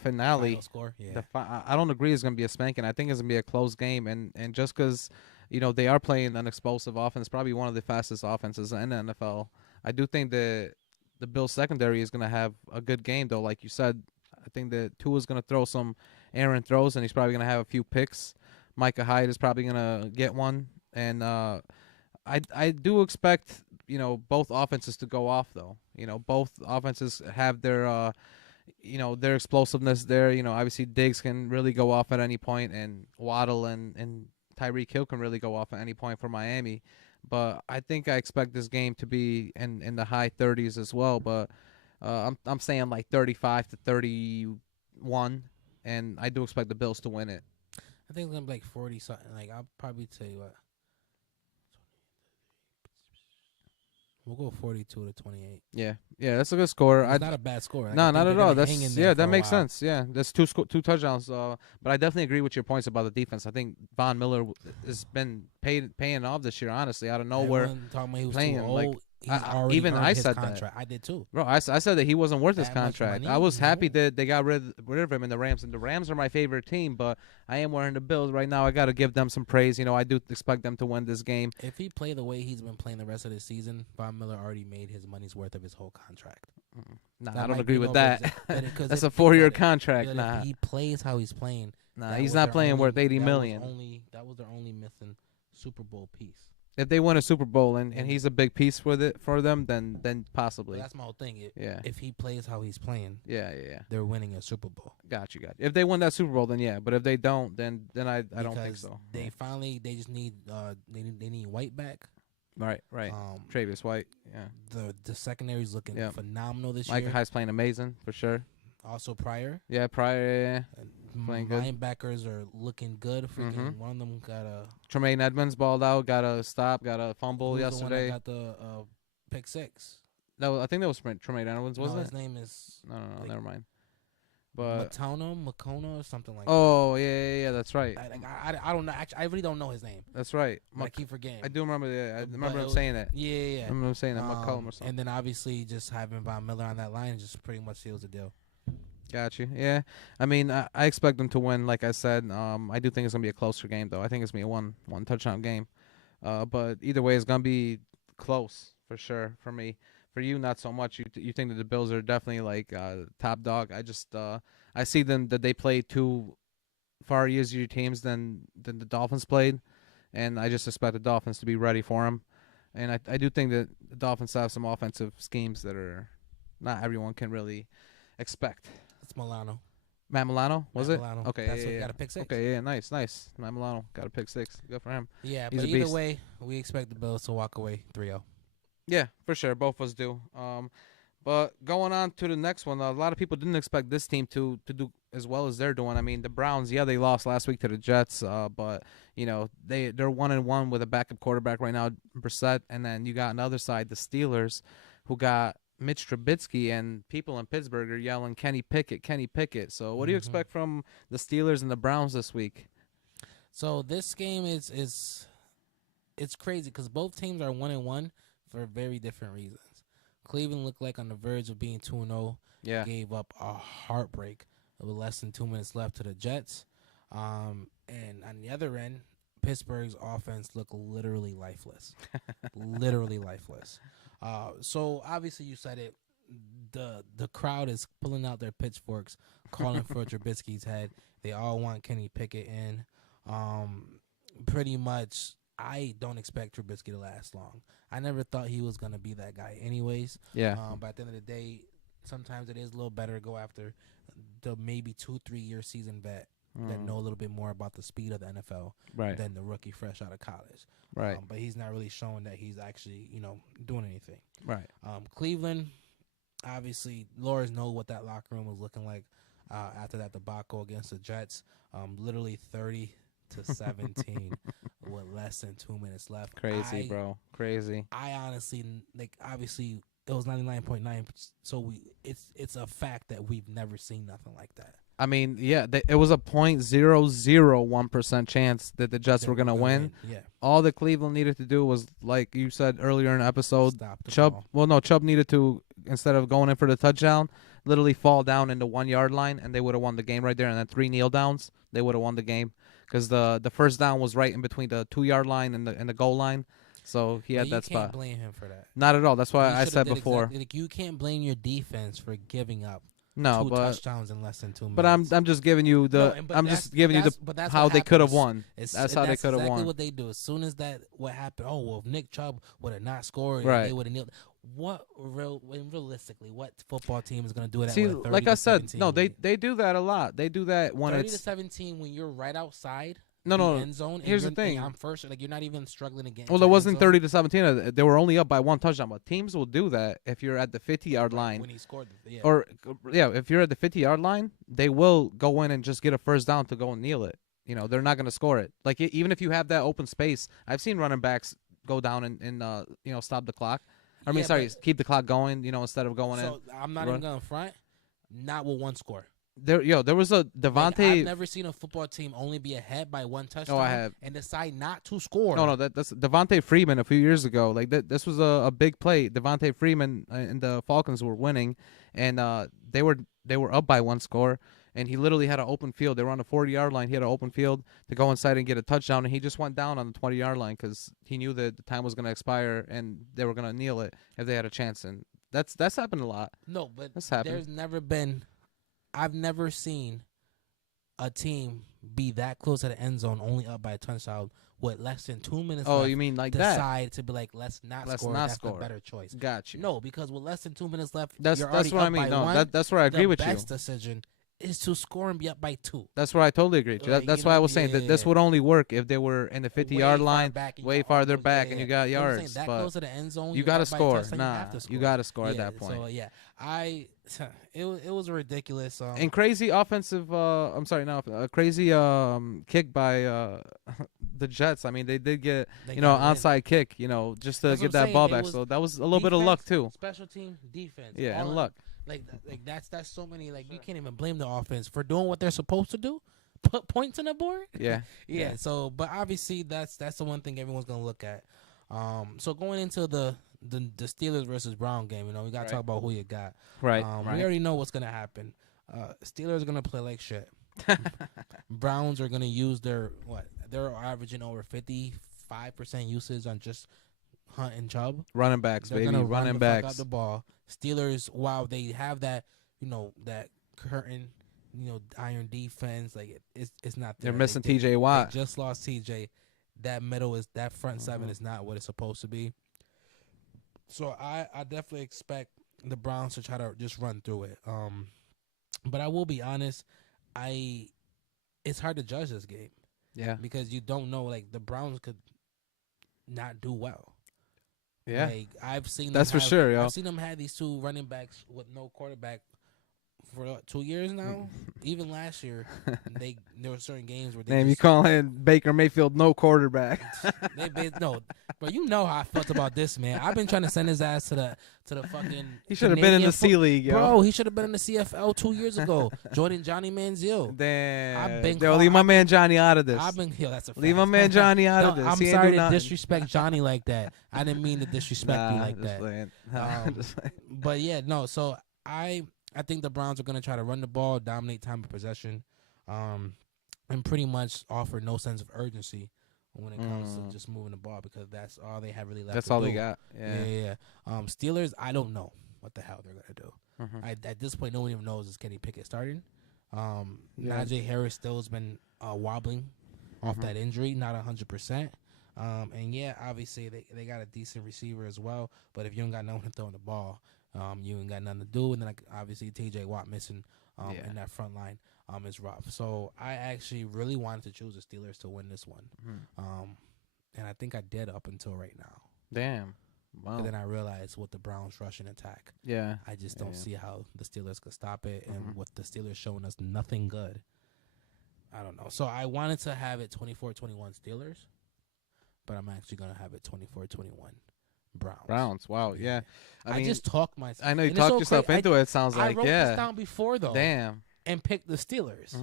finale. final score. Yeah. I don't agree it's gonna be a spanking. I think it's gonna be a close game, and just because they are playing an explosive offense, probably one of the fastest offenses in the NFL. I do think that the Bills secondary is gonna have a good game, though. Like you said, I think that Tua's gonna throw some errant throws, and he's probably gonna have a few picks. Micah Hyde is probably gonna get one, and I do expect both offenses to go off, though. Both offenses have their their explosiveness there. Obviously Diggs can really go off at any point, and Waddle and Tyreek Hill can really go off at any point for Miami. But I think I expect this game to be in the high 30s as well. But I'm saying like 35-31, and I do expect the Bills to win it. I think it's gonna be like 40 something. Like I'll probably tell you what. We'll go 42-28. Yeah, that's a good score. It's not a bad score. Like, No, I think not they're at all. gonna hang in there That for a makes while. sense. Yeah, that's two touchdowns. But I definitely agree with your points about the defense. I think Von Miller has been paying off this year. Honestly, out of nowhere. Everyone talking about he was playing, too like, old. He's already even earned I his said that. contract. I did too. Bro, I said that he wasn't worth his That much contract. money? I was happy No. that they got rid of him in the Rams, and the Rams are my favorite team. But I am wearing the Bills right now. I got to give them some praise. I do expect them to win this game. If he play the way he's been playing the rest of the season, Von Miller already made his money's worth of his whole contract. Nah, That I don't might agree be with no that. exact- but it- 'cause That's if a you think 4-year about it, contract. But Nah, if he plays how he's playing, that he's was not their playing only- worth 80 that million. That was their only missing Super Bowl piece. If they win a Super Bowl and he's a big piece for them, then But possibly. that's my whole thing. Yeah. If he plays how he's playing, Yeah. they're winning a Super Bowl. Got you. If they win that Super Bowl, then yeah. But if they don't, then I don't think Because so. They just need they need White back. Right. Travis White. Yeah. The secondary's looking Yeah. phenomenal this Micah year. Hyde's playing amazing for sure. Also Pryor. Yeah. Pryor. Playing good. Linebackers are looking good. Freaking one of them got a Tremaine Edmonds balled out. Got a stop. Got a fumble who's yesterday. The one that got the pick six. I think that was Tremaine Edmonds, wasn't No, it? his name is No, like, never mind. But Makona or something like oh yeah, that's right. that. I don't know. Actually, I really don't know his name. That's right. I keep forgetting. I do remember that. I But remember it him was- saying that. Yeah. I remember him saying that. McCollum or something. And then obviously just having Von Miller on that line just pretty much seals the deal. Got you. Yeah. I mean, I expect them to win. Like I said, I do think it's gonna be a closer game, though. I think it's gonna be a one touchdown game. But either way, it's gonna be close for sure for me. For you, not so much. You think that the Bills are definitely like top dog. I see them that they play two far easier teams than the Dolphins played, and I just expect the Dolphins to be ready for them. And I do think that the Dolphins have some offensive schemes that are not everyone can really expect. It's Milano. Matt Milano, was it? Milano. Okay, That's yeah, what yeah. got a pick six. Okay, yeah, nice. Matt Milano got a pick six. Good for him. Yeah, He's but a either beast. way, we expect the Bills to walk away 3-0. Yeah, for sure. Both of us do. But going on to the next one, a lot of people didn't expect this team to do as well as they're doing. I mean, the Browns, they lost last week to the Jets, but they're 1-1 with a backup quarterback right now, Brissett, and then you got on the other side the Steelers, who got Mitch Trubisky, and people in Pittsburgh are yelling Kenny Pickett, Kenny Pickett. So what do you expect from the Steelers and the Browns this week? So this game is it's crazy because both teams are 1-1 for very different reasons. Cleveland looked like on the verge of being 2-0. Yeah. Gave up a heartbreak with less than 2 minutes left to the Jets. And on the other end, Pittsburgh's offense looked literally lifeless. Literally lifeless. So obviously you said it. The crowd is pulling out their pitchforks, calling for Trubisky's head. They all want Kenny Pickett in. Pretty much, I don't expect Trubisky to last long. I never thought he was gonna be that guy, anyways. Yeah. But at the end of the day, sometimes it is a little better to go after the maybe 2-3 year season vet that know a little bit more about the speed of the NFL Right. than the rookie fresh out of college. Right. But he's not really showing that he's actually, doing anything. Right. Cleveland, obviously, Lord knows what that locker room was looking like after that debacle against the Jets. Literally 30-17 with less than 2 minutes left. Crazy, bro. Crazy. I honestly, obviously, it was 99.9, so it's a fact that we've never seen nothing like that. I mean, yeah, it was a 0.001% chance that the Jets were going to win. Yeah. All that Cleveland needed to do was, like you said earlier in the episode, Stop the Chubb. ball. Well, no, Chubb needed to, instead of going in for the touchdown, literally fall down in the 1 yard line, and they would have won the game right there. And then 3 kneel downs, they would have won the game because the first down was right in between the 2 yard line and the goal line. So he had that spot. You can't blame him for that. Not at all. That's why I said before. You can't blame your defense for giving up two touchdowns in less than 2 minutes. But I'm just giving you how they could have won. That's how they could have won. Exactly what they do. As soon as what happened, if Nick Chubb would have not scored, right, they would have kneeled. Realistically, what football team is going to do that? See, like I said, no, they do that a lot. They do that when 30-17 when you're right outside. No. End zone. Here's the thing. I'm first. Like, you're not even struggling again. Well, it wasn't 30-17. They were only up by 1 touchdown. But teams will do that if you're at the 50-yard line. When he scored, yeah. Or if you're at the 50-yard line, they will go in and just get a first down to go and kneel it. They're not going to score it. Like, even if you have that open space, I've seen running backs go down and stop the clock. Keep the clock going. Instead of going in. So I'm not even going to front. Not with one score. There was a Devontae. I've never seen a football team only be ahead by 1 touchdown. I have. And decide not to score. No, that's Devontae Freeman a few years ago. Like this was a big play. Devontae Freeman and the Falcons were winning, and they were up by 1 score, and he literally had an open field. They were on the 40-yard line. He had an open field to go inside and get a touchdown, and he just went down on the 20-yard line because he knew that the time was going to expire and they were going to kneel it if they had a chance. And that's happened a lot. No, but there's never been. I've never seen a team be that close to the end zone, only up by a touchdown, with less than 2 minutes left. Oh, you mean like decide to be like, let's not score. That's the better choice. Got you. No, because with less than 2 minutes left, that's what I mean. No, that's where I agree with you. The best decision is to score and be up by 2. That's where I totally agree with you. That's why I was saying that this would only work if they were in the 50-yard line, way farther back, and you got yards. That close to the end zone, you got to score. You got to score at that point. So it was ridiculous. And crazy offensive. Crazy kick by the Jets. I mean, they did get onside kick. Just to get that ball back. So that was a little bit of luck too. Special team defense. Yeah, and luck. Like that's so many. Like, you can't even blame the offense for doing what they're supposed to do. Put points on the board. Yeah. Yeah. So, but obviously that's the one thing everyone's gonna look at. So going into the Steelers versus Brown game, we gotta talk about who you got. Right. We already know what's gonna happen. Steelers are gonna play like shit. Browns are gonna use they're averaging over 55% usage on just Hunt and Chubb. Running backs, They're baby. gonna Running run backs. Fuck out the ball. Steelers, while they have that, that curtain, iron defense, like it's not there. They're missing T.J. Watt. They just lost T.J. That front seven is not what it's supposed to be. So I definitely expect the Browns to try to just run through it. But I will be honest, it's hard to judge this game. Yeah. Because you don't know, like, the Browns could not do well. Yeah. Like, I've seen that's for sure, yo. I've seen them have these 2 running backs with no quarterback for 2 years now. Even last year, there were certain games where they you calling Baker Mayfield no quarterback? But you know how I felt about this man. I've been trying to send his ass to the fucking. He should have been in the C League, yo. Bro, he should have been in the CFL 2 years ago. Johnny Manziel. Damn. Leave my man Johnny out of this. That's a fact. Leave my man Johnny out of this. I'm sorry to disrespect Johnny like that. I didn't mean to disrespect you like that. But yeah, no. So I think the Browns are going to try to run the ball, dominate time of possession, and pretty much offer no sense of urgency when it comes to just moving the ball, because that's all they have really left. That's all they got. Yeah. Steelers, I don't know what the hell they're going to do. At this point, no one even knows is Kenny Pickett starting. Najee Harris still has been wobbling off that injury, not 100%. And yeah, obviously they got a decent receiver as well. But if you don't got no one to throw the ball, you ain't got nothing to do. And then like, obviously T.J. Watt missing in that front line is rough. So I actually really wanted to choose the Steelers to win this one. And I think I did up until right now. Damn. Wow. But then I realized with the Browns' rushing attack, I just don't see how the Steelers could stop it. And with the Steelers showing us nothing good, I don't know. So I wanted to have it 24-21 Steelers, but I'm actually going to have it 24-21 Browns. Browns. Wow. Yeah. I mean, just talked myself. I know you talked yourself into it. It sounds like, I wrote this down before, though. Damn. And picked the Steelers.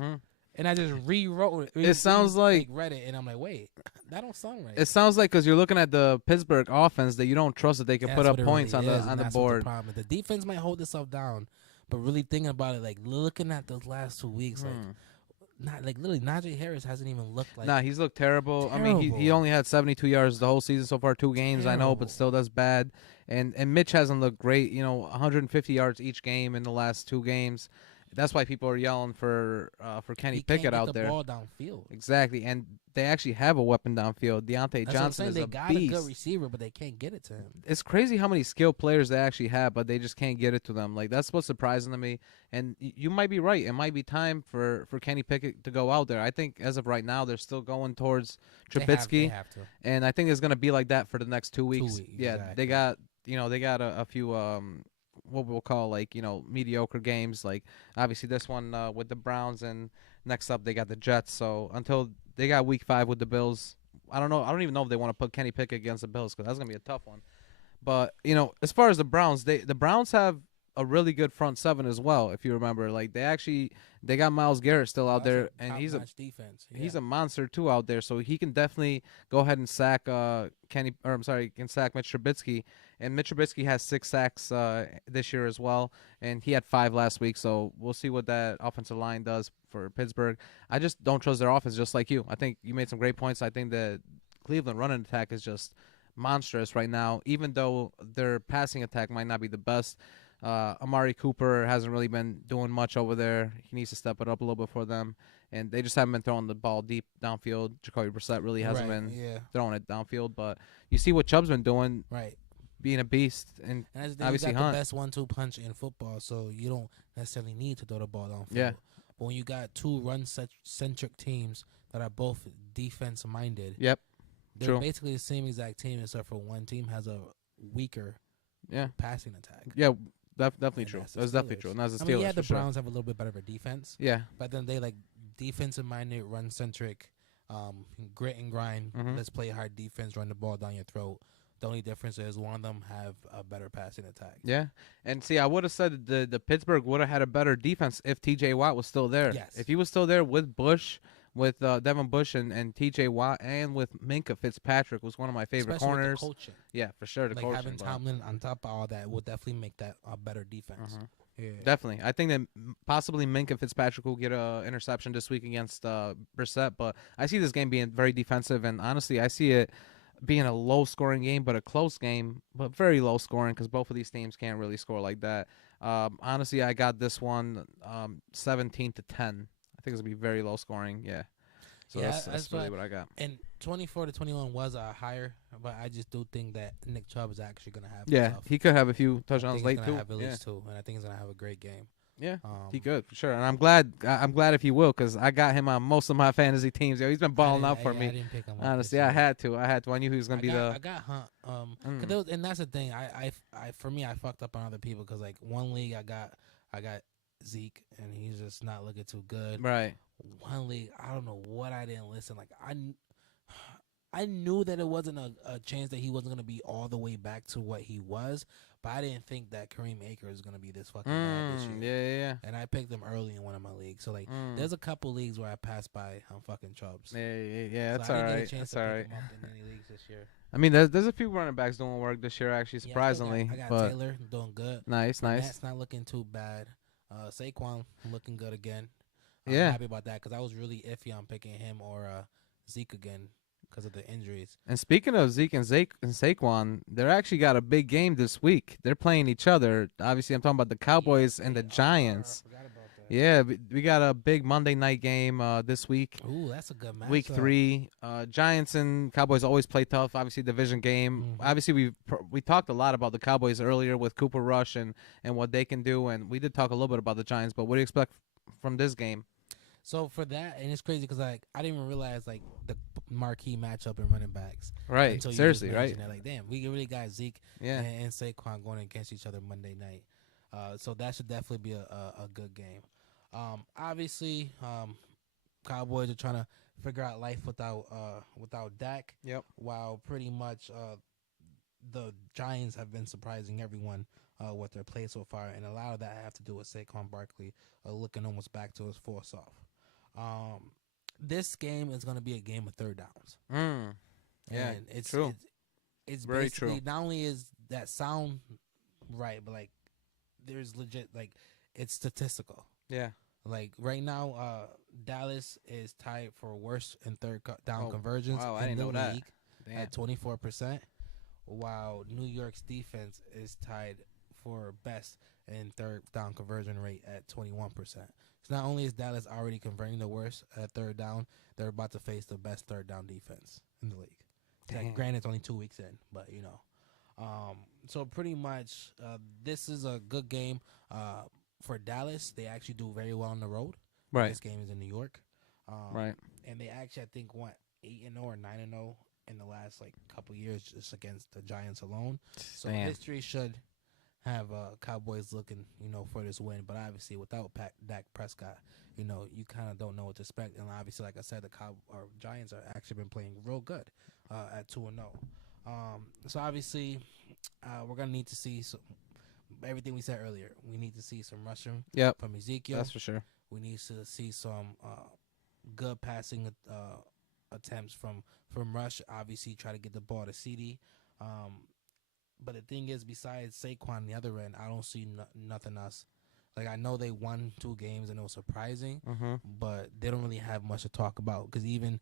And I just rewrote it. It sounds like read it, and I'm like, wait, that don't sound right. It sounds like because you're looking at the Pittsburgh offense that you don't trust that they can put up points really on the board. The problem. The defense might hold itself down, but really thinking about it, like looking at those last 2 weeks, literally Najee Harris hasn't even looked like. Nah, he's looked terrible. I mean, he only had 72 yards the whole season so far, 2 games. I know, but still that's bad. And Mitch hasn't looked great. 150 yards each game in the last 2 games. That's why people are yelling for Kenny Pickett out there. Ball downfield. Exactly, and they actually have a weapon downfield. Deontay Johnson is a beast. They got a good receiver, but they can't get it to him. It's crazy how many skilled players they actually have, but they just can't get it to them. Like, that's what's surprising to me. And you might be right. It might be time for Kenny Pickett to go out there. I think as of right now, they're still going towards Trubisky. They have to. And I think it's going to be like that for the next 2 weeks. 2 weeks. Yeah, exactly. they got a few what we'll call mediocre games. Like obviously this one with the Browns, and next up they got the Jets. So until they got week 5 with the Bills, I don't know. I don't even know if they want to put Kenny Pickett against the Bills because that's gonna be a tough one. But as far as the Browns, the Browns have a really good front 7 as well. If you remember, like they got Myles Garrett still out there, and he's a defense. Yeah. He's a monster too out there. So he can definitely go ahead and sack can sack Mitch Trubisky. And Mitch Trubisky has 6 sacks this year as well, and he had 5 last week. So we'll see what that offensive line does for Pittsburgh. I just don't trust their offense, just like you. I think you made some great points. I think the Cleveland running attack is just monstrous right now, even though their passing attack might not be the best. Amari Cooper hasn't really been doing much over there. He needs to step it up a little bit for them. And they just haven't been throwing the ball deep downfield. Jacoby Brissett really hasn't been throwing it downfield. But you see what Chubb's been doing. Right. Being a beast, and obviously you got Hunt. the best 1-2 punch in football, so you don't necessarily need to throw the ball downfield. Yeah. But when you got 2 run-centric teams that are both defense-minded, yep, they're basically the same exact team, except for one team has a weaker passing attack. Yeah, definitely true. That's definitely true. And that's the Steelers. The Browns have a little bit better of a defense. Yeah. But then they defensive-minded, run-centric, grit and grind. Let's play hard defense, run the ball down your throat. The only difference is one of them have a better passing attack. Yeah. And see, I would have said the Pittsburgh would have had a better defense if T.J. Watt was still there. Yes. If he was still there with Bush, with Devin Bush and T.J. Watt, and with Minkah Fitzpatrick was one of my favorite Especially corners. With the coaching. Yeah, for sure. Having Tomlin on top of all that will definitely make that a better defense. Yeah. Definitely. I think that possibly Minkah Fitzpatrick will get an interception this week against Brissett, but I see this game being very defensive, and honestly, I see it being a low-scoring game, but a close game, but very low-scoring because both of these teams can't really score like that. Honestly, I got this one 17-10. I think it's going to be very low-scoring, yeah. So that's really what I got. And 24-21 was higher, but I just do think that Nick Chubb is actually going to have himself. He could have a few touchdowns late, too. Have at least 2, and I think he's going to have a great game. Yeah, he could for sure, and I'm glad if he will, because I got him on most of my fantasy teams. He's been balling out for me. I didn't pick him honestly, I had to. I knew he was gonna be the. I got Hunt. And that's the thing. I fucked up on other people because like one league I got Zeke and he's just not looking too good. Right. One league I don't know what I didn't listen. Like I knew that it wasn't a chance that he wasn't gonna be all the way back to what he was. But I didn't think that Kareem Akers was going to be this fucking bad this year. Yeah. And I picked him early in one of my leagues. So, like, there's a couple leagues where I passed by on fucking Chubbs. Yeah, that's so all right. I didn't get a chance that's to all pick right. him up in any leagues this year. I mean, there's a few running backs doing work this year, actually, surprisingly. I got Taylor doing good. Nice. That's not looking too bad. Saquon looking good again. I'm Yeah. happy about that because I was really iffy on picking him or Zeke again because of the injuries. And speaking of Zeke and Saquon, they're actually got a big game this week. They're playing each other. Obviously, I'm talking about the Cowboys and the Giants. I forgot about that. Yeah, we got a big Monday night game this week. Ooh, that's a good match. Week 3, Giants and Cowboys always play tough. Obviously, division game. Obviously, we talked a lot about the Cowboys earlier with Cooper Rush and what they can do, and we did talk a little bit about the Giants. But what do you expect from this game? So for that, and it's crazy because like I didn't even realize like the marquee matchup in running backs. Right. Until you Seriously, just right? mentioned it. Like, damn, we really got Zeke and Saquon going against each other Monday night. So that should definitely be a good game. Obviously, Cowboys are trying to figure out life without Dak. Yep. While pretty much the Giants have been surprising everyone with their play so far, and a lot of that have to do with Saquon Barkley looking almost back to his full self. This game is going to be a game of third downs. Yeah, and it's true. It's very basically true. not only is that sound right, but like there's legit like it's statistical. Yeah. Like right now, Dallas is tied for worst in third down conversions Wow, I in didn't the know that. league Damn. at 24%, while New York's defense is tied for best in third down conversion rate at 21%. So not only is Dallas already converting the worst at third down, they're about to face the best third down defense in the league. Like, granted, it's only 2 weeks in, but you know. So pretty much, this is a good game for Dallas. They actually do very well on the road. Right. This game is in New York. Right. And they actually, I think, went 8-0 or 9-0 in the last like couple years just against the Giants alone. So history should have Cowboys looking, for this win. But obviously, without Dak Prescott, you kind of don't know what to expect. And obviously, like I said, the Giants are actually been playing real good at 2-0. So obviously, we're gonna need to see everything we said earlier. We need to see some rushing from Ezekiel. That's for sure. We need to see some good passing attempts from Rush. Obviously, try to get the ball to CD. But the thing is, besides Saquon on the other end, I don't see nothing else. Like, I know they won 2 games and it was surprising, but they don't really have much to talk about because even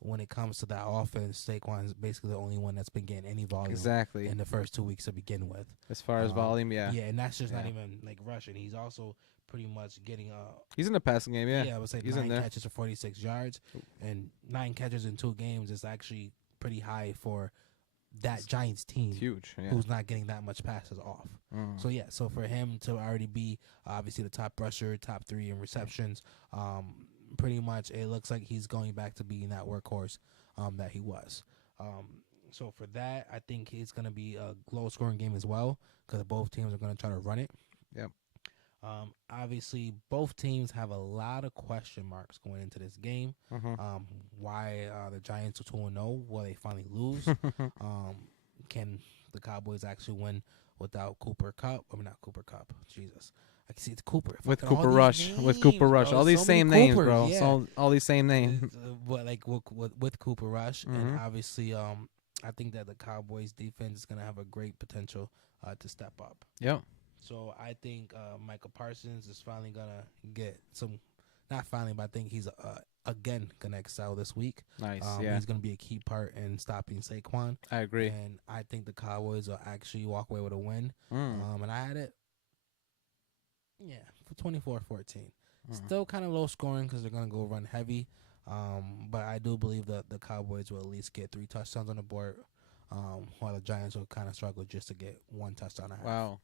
when it comes to that offense, Saquon is basically the only one that's been getting any volume in the first 2 weeks to begin with. As far as volume, Yeah, and that's just not even like rushing. He's also pretty much getting he's in the passing game, yeah. Yeah, I would say he's 9 catches for 46 yards, and 9 catches in 2 games is actually pretty high for that Giants team. It's huge, yeah. Who's not getting that much passes off. So yeah, so for him to already be obviously the top rusher, top 3 in receptions, pretty much it looks like he's going back to being that workhorse that he was. So for that, I think it's going to be a low-scoring game as well because both teams are going to try to run it. Yep. Obviously, both teams have a lot of question marks going into this game. Why the Giants are 2-0? Will they finally lose? Can the Cowboys actually win without Cooper Kupp? I mean, not Cooper Kupp. Jesus. I can see it's Cooper. With Cooper Rush. With Cooper Rush. All these same names, bro. Yeah. So, all these same names. But like with Cooper Rush, and obviously, I think that the Cowboys defense is going to have a great potential to step up. Yep. So I think Michael Parsons is finally going to get some, not finally, but I think he's again going to excel this week. Nice, He's going to be a key part in stopping Saquon. I agree. And I think the Cowboys will actually walk away with a win. And I had it, for 24-14. Still kind of low scoring because they're going to go run heavy. But I do believe that the Cowboys will at least get 3 touchdowns on the board, while the Giants will kind of struggle just to get 1 touchdown. Wow.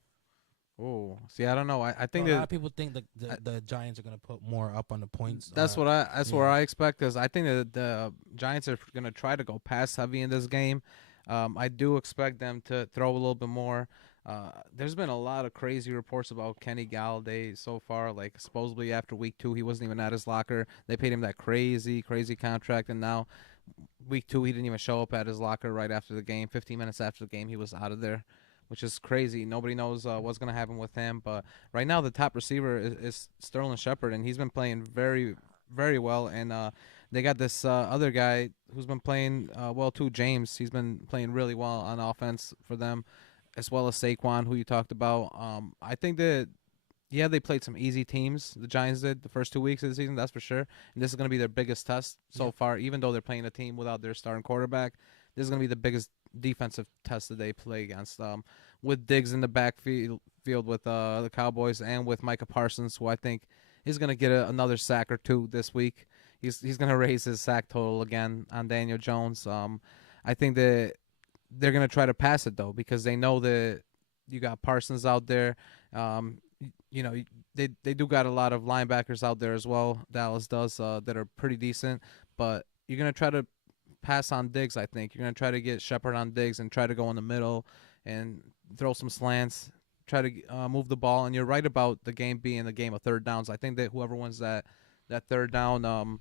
Oh, see, I don't know. I think a lot of people think the Giants are going to put more up on the points. That's what I expect, because I think that the Giants are going to try to go pass heavy in this game. I do expect them to throw a little bit more. There's been a lot of crazy reports about Kenny Galladay so far. Like, supposedly after week 2, he wasn't even at his locker. They paid him that crazy contract, and now week 2, he didn't even show up at his locker right after the game. 15 minutes after the game, he was out of there, which is crazy. Nobody knows what's going to happen with him. But right now, the top receiver is Sterling Shepard, and he's been playing very, very well. And they got this other guy who's been playing well too, James. He's been playing really well on offense for them, as well as Saquon, who you talked about. I think that, they played some easy teams. The Giants did the first 2 weeks of the season, that's for sure. And this is going to be their biggest test so far, even though they're playing a team without their starting quarterback. This is going to be the biggest defensive test that they play against. With Diggs in the backfield with the Cowboys, and with Micah Parsons, who I think he's gonna get another sack or two this week. He's gonna raise his sack total again on Daniel Jones. I think that they're gonna try to pass it though because they know that you got Parsons out there. You know, they do got a lot of linebackers out there as well. Dallas does that are pretty decent, but you're gonna try to pass on Diggs. I think you're gonna try to get Shepard on Diggs and try to go in the middle and throw some slants. Try to move the ball, and you're right about the game being a game of third downs. I think that whoever wins that third down,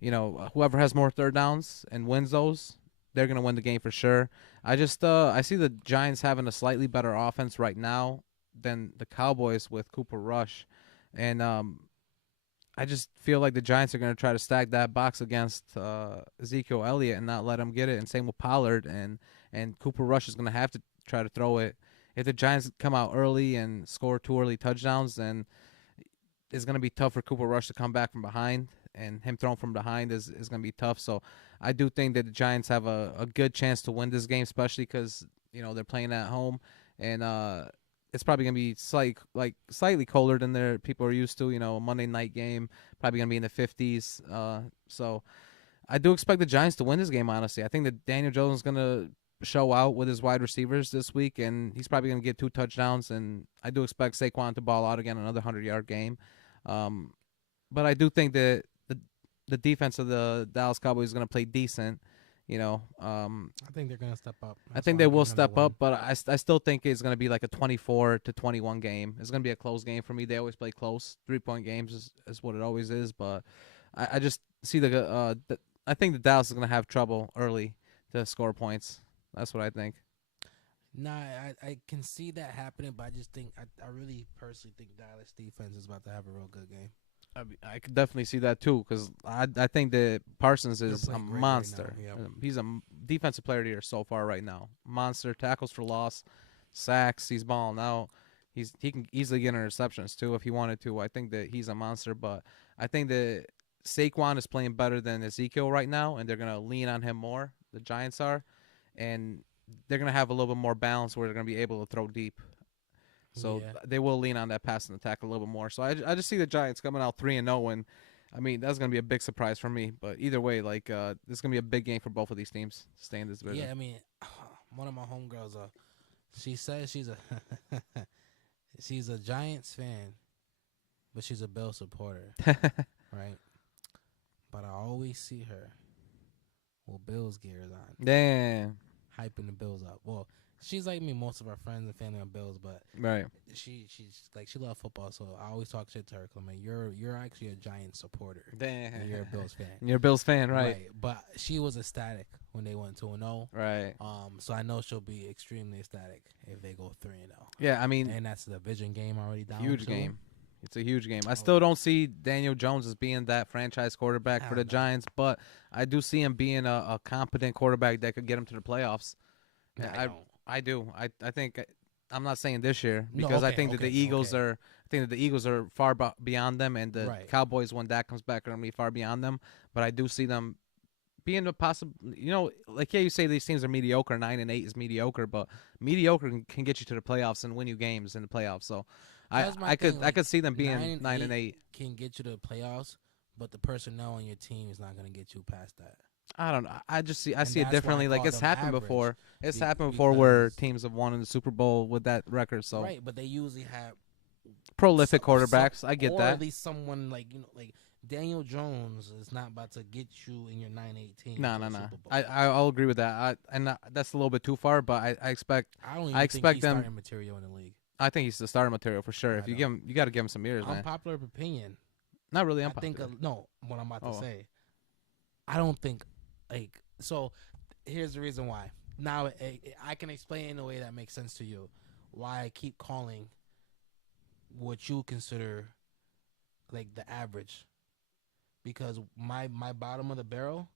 whoever has more third downs and wins those, they're gonna win the game for sure. I see the Giants having a slightly better offense right now than the Cowboys with Cooper Rush, and I just feel like the Giants are gonna try to stack that box against Ezekiel Elliott and not let him get it, and same with Pollard, and Cooper Rush is gonna have to try to throw it. If the Giants come out early and score 2 early touchdowns, then it's going to be tough for Cooper Rush to come back from behind, and him throwing from behind is going to be tough. So I do think that the Giants have a good chance to win this game, especially because, they're playing at home, and it's probably going to be slightly colder than people are used to, a Monday night game, probably going to be in the 50s. So I do expect the Giants to win this game, honestly. I think that Daniel Jones is going to show out with his wide receivers this week, and he's probably going to get 2 touchdowns, and I do expect Saquon to ball out again, another 100-yard game. But I do think that the defense of the Dallas Cowboys is going to play decent. I think they're going to step up. I think they will step up, but I still think it's going to be like a 24-21 game. It's going to be a close game for me. They always play close. 3-point games is what it always is, but I just see I think the Dallas is going to have trouble early to score points. That's what I think. Nah, I can see that happening, but I just think I really personally think Dallas defense is about to have a real good game. I could definitely see that too, because I think that Parsons is a monster. Right now, He's a defensive player of the year so far right now. Monster, tackles for loss, sacks. He's balling out. He can easily get interceptions too if he wanted to. I think that he's a monster, but I think that Saquon is playing better than Ezekiel right now, and they're gonna lean on him more. The Giants are. And they're going to have a little bit more balance where they're going to be able to throw deep. So they will lean on that passing attack a little bit more. So I just see the Giants coming out 3-0, and I mean, that's going to be a big surprise for me. But either way, this is going to be a big game for both of these teams to stay in this division. Yeah, I mean, one of my homegirls, she says she's a Giants fan, but she's a Bill supporter, right? But I always see her with Bills gears on. Damn. Hyping the Bills up. Well, she's like me. Most of our friends and family are Bills, but right. She's like she loves football, so I always talk shit to her. I mean, you're actually a Giants supporter. Damn. And you're a Bills fan. You're a Bills fan, right? But she was ecstatic when they went 2-0. Right. So I know she'll be extremely ecstatic if they go 3-0. Yeah, I mean, and that's the division game already down. Huge game. It's a huge game. I still don't see Daniel Jones as being that franchise quarterback for the Giants, but I do see him being a competent quarterback that could get him to the playoffs. I do. I think I'm not saying this year because I think that the Eagles are. I think that the Eagles are far beyond them, and the Cowboys, when Dak comes back, are going to be far beyond them. But I do see them being a possible. You say these teams are mediocre. 9-8 is mediocre, but mediocre can get you to the playoffs and win you games in the playoffs. So. I could see them being 9-8. Can get you to the playoffs, but the personnel on your team is not going to get you past that. I don't know. I see it differently. Like it's happened before. It's happened before where teams have won in the Super Bowl with that record. So right, but they usually have prolific quarterbacks. I get or that. At least someone like Daniel Jones is not about to get you in your 9-8 team. No. I'll agree with that. That's a little bit too far, but I expect. I don't even think he's starting material in the league. I think he's the starter material for sure. If you give him, you got to give him some years, man. Unpopular opinion. Not really unpopular. What I'm about to say. I don't think so. Here's the reason why. Now I can explain in a way that makes sense to you why I keep calling what you consider like the average, because my bottom of the barrel,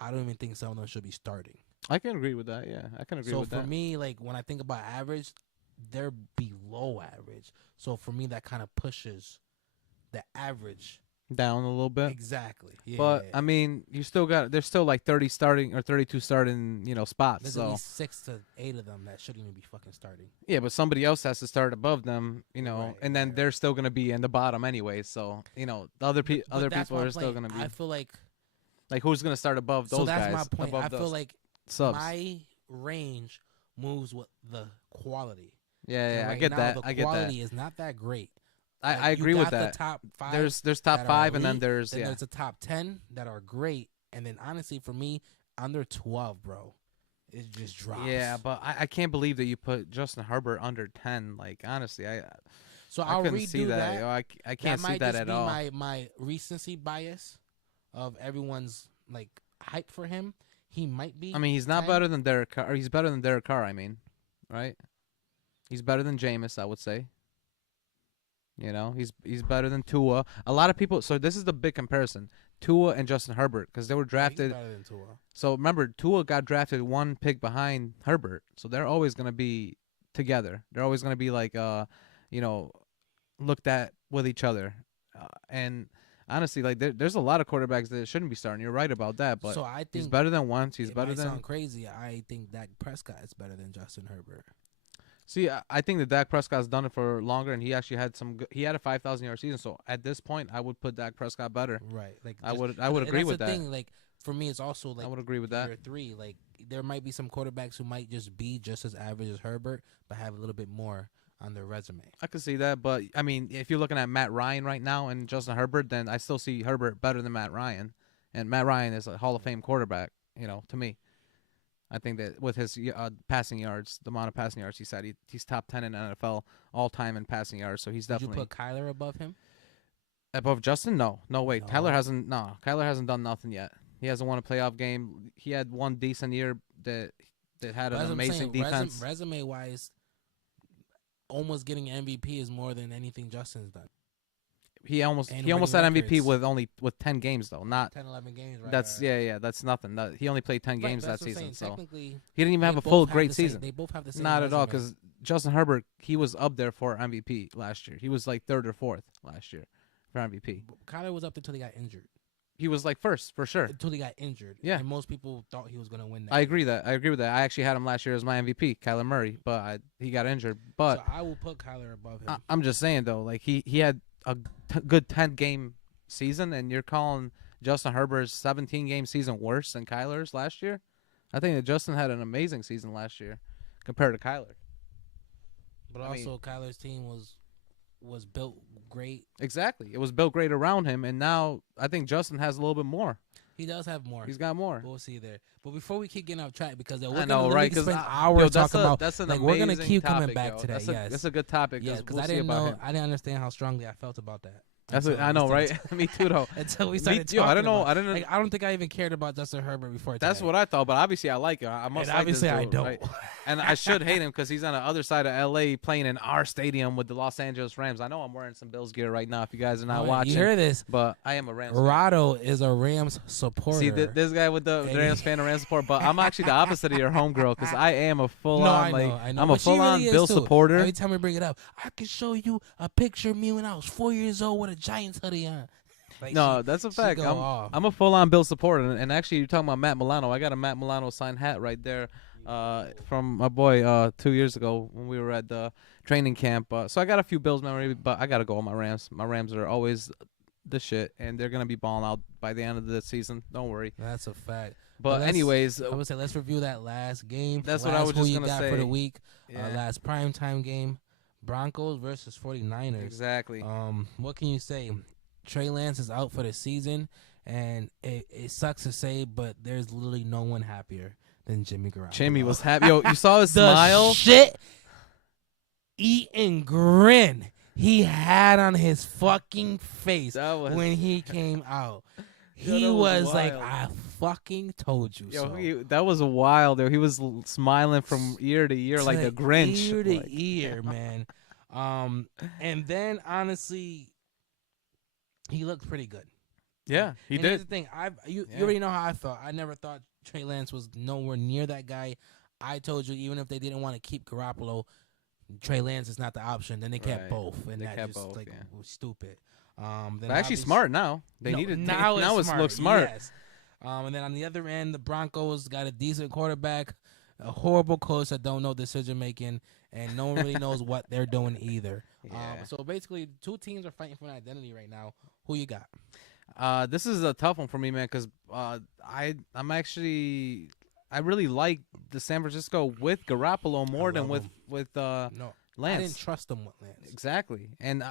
I don't even think some of them should be starting. I can agree with that. Yeah, I can agree with that. So for me, like when I think about average, they're below average. So for me, that kind of pushes the average down a little bit. Exactly. Yeah. But I mean, you still got there's still like 30 starting or 32 starting, spots. There's So at least 6 to 8 of them that shouldn't even be fucking starting. yeah, but somebody else has to start above them, Right, and then right. they're still gonna be in the bottom anyway. So the other But other that's people my are still point. gonna be I feel like like who's gonna start above so those that's guys? my point. Above I feel those like subs. my range moves with the quality. Yeah, And yeah, I right get now, that. the I get that. quality is not that great. Like, I agree you with got that. The top 5. There's top that are 5 and then elite, there's then there's a top 10 that are great, and then honestly for me, under 12, bro, it just drops. Yeah, but I can't believe that you put Justin Herbert under 10. Like honestly, So I I'll couldn't redo see that. that. Yo, I can't see might that just at be all. my recency bias of everyone's like hype for him. He might be. I mean, he's not 10. better than Derek Carr. Or he's better than Derek Carr. I mean, right? He's better than Jameis, I would say. He's better than Tua. A lot of people. So this is the big comparison: Tua and Justin Herbert, because they were He's drafted. better than Tua. So remember, Tua got drafted one pick behind Herbert, so they're always gonna be together. They're always gonna be like, looked at with each other. And honestly, like there's a lot of quarterbacks that shouldn't be starting. You're right about that, but So I think he's better than Wentz. He's it better might than. sound crazy. I think Dak Prescott is better than Justin Herbert. See, I think that Dak Prescott's done it for longer, and he actually had he had a 5,000-yard season. So at this point, I would put Dak Prescott better. Right. Like I would and agree that's with the that. thing. Like for me, it's also like I would agree with that. year 3. Like there might be some quarterbacks who might just be just as average as Herbert, but have a little bit more on their resume. I could see that, but I mean, if you're looking at Matt Ryan right now and Justin Herbert, then I still see Herbert better than Matt Ryan, and Matt Ryan is a Hall of Fame quarterback. To me, I think that with his passing yards, the amount of passing yards he's had, he's top 10 in NFL all time in passing yards. So he's definitely. Would you put Kyler above him? Above Justin? No, wait. No. Kyler hasn't. No, Kyler hasn't done nothing yet. He hasn't won a playoff game. He had one decent year that had an amazing defense. Resume wise, almost getting MVP is more than anything Justin's done. He almost And had winning MVP records. with 10 games though, not 10, 11 games, right? that's right. yeah, that's nothing. He only played 10 Right, games but that that's what I'm season, saying. so Technically, he didn't even they have a both full have great the same- season. They both have the same. Not at all, resume. because Justin Herbert, he was up there for MVP last year. He was like 3rd or 4th last year for MVP. Kyler was up until he got injured. He was like first for sure. Until he got injured. Yeah. And most people thought he was going to win that. I agree with that. I actually had him last year as my MVP, Kyler Murray, but he got injured. But so I will put Kyler above him. I'm just saying though, like he had a good 10-game season, and you're calling Justin Herbert's 17-game season worse than Kyler's last year? I think that Justin had an amazing season last year compared to Kyler. But also, Kyler's team was built great. Exactly. It was built great around him, and now I think Justin has a little bit more. He does have more. He's got more. We'll see there. But before we keep getting off track, because we're I know, right? Because Because spend hours talking about. that's an like, amazing we're gonna keep topic, coming back to that. Yes, that's a good topic. Yeah, because we'll I see didn't about know. him. I didn't understand how strongly I felt about that. That's what I know, right? Me too, though. Until we started talking. I don't know. About, I didn't. like, I don't think I even cared about Justin Herbert before. That's today. what I thought, but obviously I like it. I must. And obviously like this I dude, don't. right? And I should hate him because he's on the other side of LA playing in our stadium with the Los Angeles Rams. I know I'm wearing some Bills gear right now. If you guys are not watching, you hear this? But I am a Rams fan. Rado is a Rams supporter. See, this guy with the Rams fan and Rams support, but I'm actually the opposite of your homegirl because I am a full-on I know. I'm a But she full-on really is, Bill too. supporter. Every time we bring it up, I can show you a picture of me when I was 4 years old with a Giants hoodie on. Like No, that's a fact. I'm a full-on Bill supporter, and actually, you're talking about Matt Milano. I got a Matt Milano signed hat right there, from my boy 2 years ago when we were at the training camp. So I got a few Bills memory, but I gotta go with my Rams. My Rams are always the shit, and they're gonna be balling out by the end of the season. Don't worry. That's a fact. But anyways, I would say let's review that last game. That's what I was just gonna say for the week. yeah, Last primetime game, Broncos versus 49ers. exactly. What can you say? Trey Lance is out for the season, and it sucks to say, but there's literally no one happier than Jimmy Garoppolo. Jimmy was happy. Yo, you saw his the smile. shit-eating grin he had on his fucking face That was when he came out. Yo, He that was was like, wild. I fucking told you so. That was wild. He was smiling from ear to ear like the Grinch. Ear to Like, ear, man. And then honestly, he looked pretty good. yeah, he and here's did. the thing, you Yeah. already know how I felt. I never thought Trey Lance was nowhere near that guy. I told you, even if they didn't want to keep Garoppolo, Trey Lance is not the option. Then they kept Right. both, and They that kept just both, like yeah. was stupid. Then But actually smart now. They needed now now it's it looks smart. Yes. And then on the other end, the Broncos got a decent quarterback, a horrible coach that don't know decision making, and no one really knows what they're doing either. Yeah. So basically, two teams are fighting for an identity right now. Who you got? This is a tough one for me, man, because I really like the San Francisco with Garoppolo more than with No, Lance. I didn't trust them with Lance. Exactly, and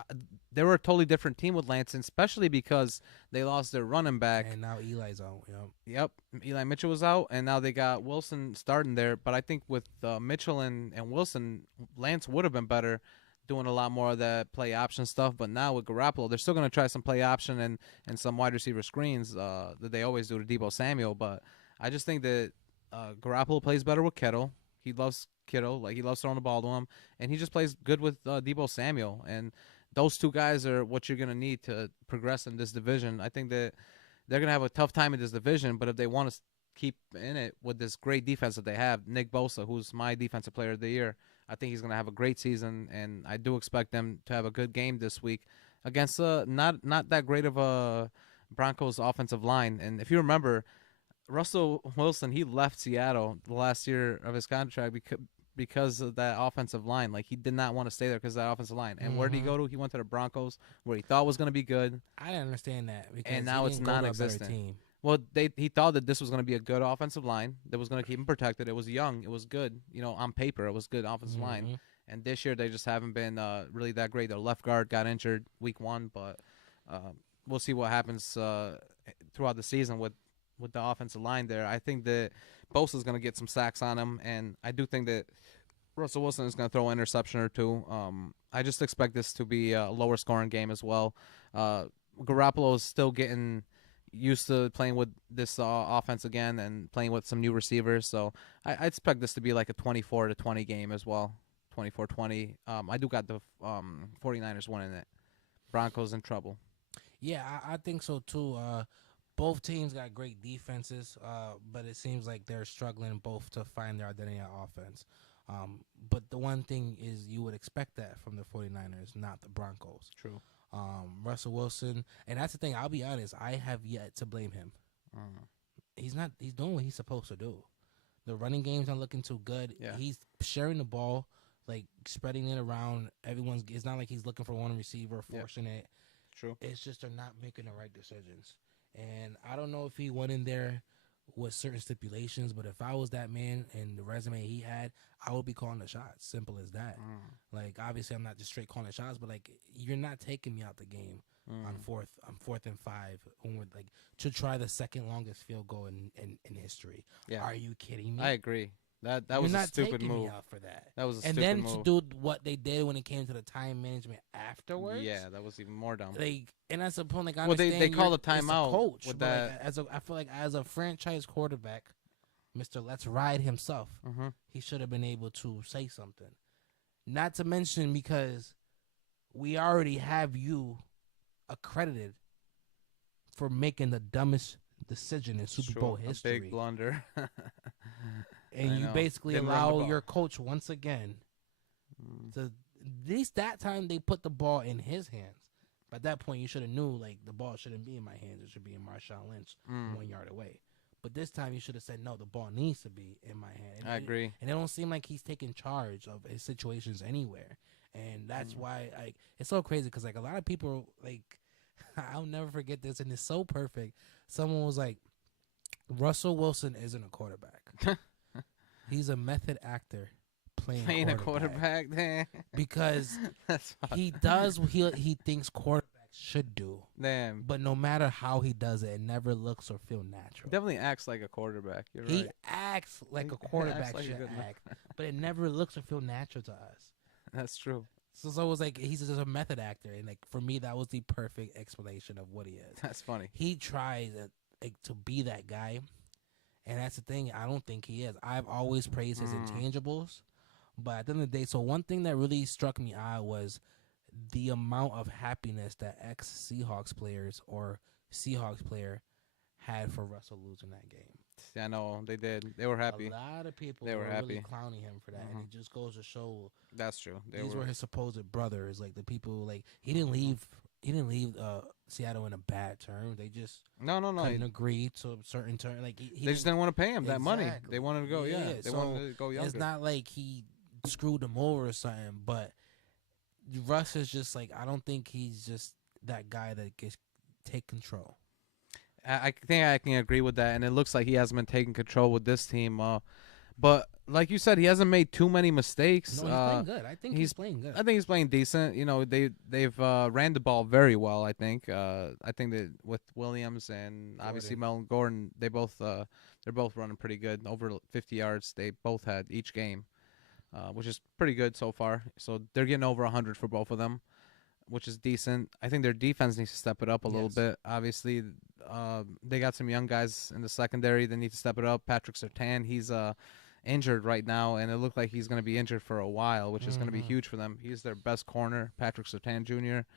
they were a totally different team with Lance, and especially because they lost their running back. And now Eli's out. Yep, Eli Mitchell was out, and now they got Wilson starting there. But I think with Mitchell and Wilson, Lance would have been better doing a lot more of that play option stuff. But now with Garoppolo, they're still going to try some play option and some wide receiver screens that they always do to Deebo Samuel. But I just think that Garoppolo plays better with Kittle. He loves Kittle. Like, he loves throwing the ball to him. And he just plays good with Deebo Samuel. And those two guys are what you're going to need to progress in this division. I think that they're going to have a tough time in this division, but if they want to keep in it with this great defense that they have, Nick Bosa, who's my defensive player of the year, I think he's going to have a great season, and I do expect them to have a good game this week against not that great of a Broncos offensive line. And if you remember, Russell Wilson, he left Seattle the last year of his contract because of that offensive line. Like, he did not want to stay there because of that offensive line. And where did he go to? He went to the Broncos, where he thought was going to be good. I didn't understand that because and now it's non-existent. Team. Well, he thought that this was going to be a good offensive line that was going to keep him protected. It was young. It was good. On paper, it was good offensive line. And this year, they just haven't been really that great. Their left guard got injured week 1, but we'll see what happens throughout the season with the offensive line there. I think that Bosa's going to get some sacks on him, and I do think that Russell Wilson is going to throw an interception or two. I just expect this to be a lower scoring game as well. Garoppolo is still getting used to playing with this offense again and playing with some new receivers. So I expect this to be like a 24-20 game as well, 24-20. I do got the 49ers winning it. Broncos in trouble. Yeah, I think so too. Both teams got great defenses, but it seems like they're struggling both to find their identity on offense. But the one thing is you would expect that from the 49ers, not the Broncos. True. Russell Wilson, and that's the thing. I'll be honest. I have yet to blame him. He's doing what he's supposed to do. The running game's not looking too good. Yeah. He's sharing the ball, like spreading it around. It's not like he's looking for one receiver, forcing it. True. It's just they're not making the right decisions. And I don't know if he went in there with certain stipulations, but if I was that man and the resume he had, I would be calling the shots. Simple as that. Like, obviously, I'm not just straight calling the shots, but like, you're not taking me out the game on fourth and 5 when we're like to try the second longest field goal in history. Yeah. Are you kidding me? I agree. That was a stupid move. Me out for that. That was a and stupid then move. to do what they did when it came to the time management afterwards. Yeah, that was even more dumb. And that's the point. Like, I well, they understand called a it's timeout coach, with but that. like, I feel like as a franchise quarterback, Mr. Let's Ride himself, he should have been able to say something. Not to mention because we already have you accredited for making the dumbest decision in Super Bowl history. A big blunder. And you basically Didn't allow your coach once again to, at least that time they put the ball in his hands. But at that point, you should have knew, like, the ball shouldn't be in my hands. It should be in Marshawn Lynch 1 yard away. But this time you should have said, no, the ball needs to be in my hand. I agree. And it don't seem like he's taking charge of his situations anywhere. And that's why it's so crazy because, like, a lot of people, like, I'll never forget this, and it's so perfect. Someone was like, Russell Wilson isn't a quarterback. He's a method actor playing a quarterback. Because he does what he thinks quarterbacks should do. Damn. But no matter how he does it, it never looks or feel natural. Definitely acts like a quarterback. You're he right. acts like a quarterback like should act, but it never looks or feel natural to us. That's true. So it was like he's just a method actor, and like for me, that was the perfect explanation of what he is. That's funny. He tries to be that guy, and that's the thing. I don't think he is. I've always praised his intangibles, but at the end of the day, so one thing that really struck me out was the amount of happiness that ex-Seahawks players or Seahawks player had for Russell losing that game. Yeah, I know they did. They were happy. A lot of people were were happy. really clowning him for that, and it just goes to show That's true. these were his supposed brothers, like the people. Like he didn't leave he didn't leave Seattle in a bad term. They just No. couldn't agree to a certain term. Like he They just didn't want to pay him that money. exactly. They wanted to go. Yeah, they So wanted to go younger. it's not like he screwed them over or something. But Russ is just like, I don't think he's just that guy that gets take control. I think I can agree with that, and it looks like he hasn't been taking control with this team. But like you said, he hasn't made too many mistakes. No, he's playing good. I think he's playing good. I think he's playing decent. You know, they've ran the ball very well. I think that with Williams and obviously Melvin Gordon, they're both running pretty good, over 50 yards. They both had each game, which is pretty good so far. So they're getting over 100 for both of them, which is decent. I think their defense needs to step it up a little bit. Obviously, they got some young guys in the secondary that need to step it up. Patrick Surtain, he's injured right now, and it looked like he's going to be injured for a while, which is going to be huge for them. He's their best corner, Patrick Surtain Jr.,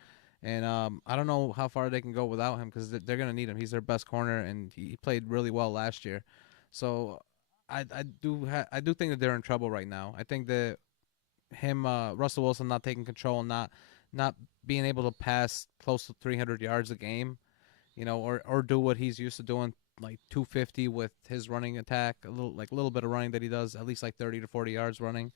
and I don't know how far they can go without him because they're going to need him. He's their best corner, and he played really well last year. So I do think that they're in trouble right now. I think that Russell Wilson not taking control, not being able to pass close to 300 yards a game, you know, or do what he's used to doing, like 250 with his running attack, a little bit of running that he does, at least like 30 to 40 yards running.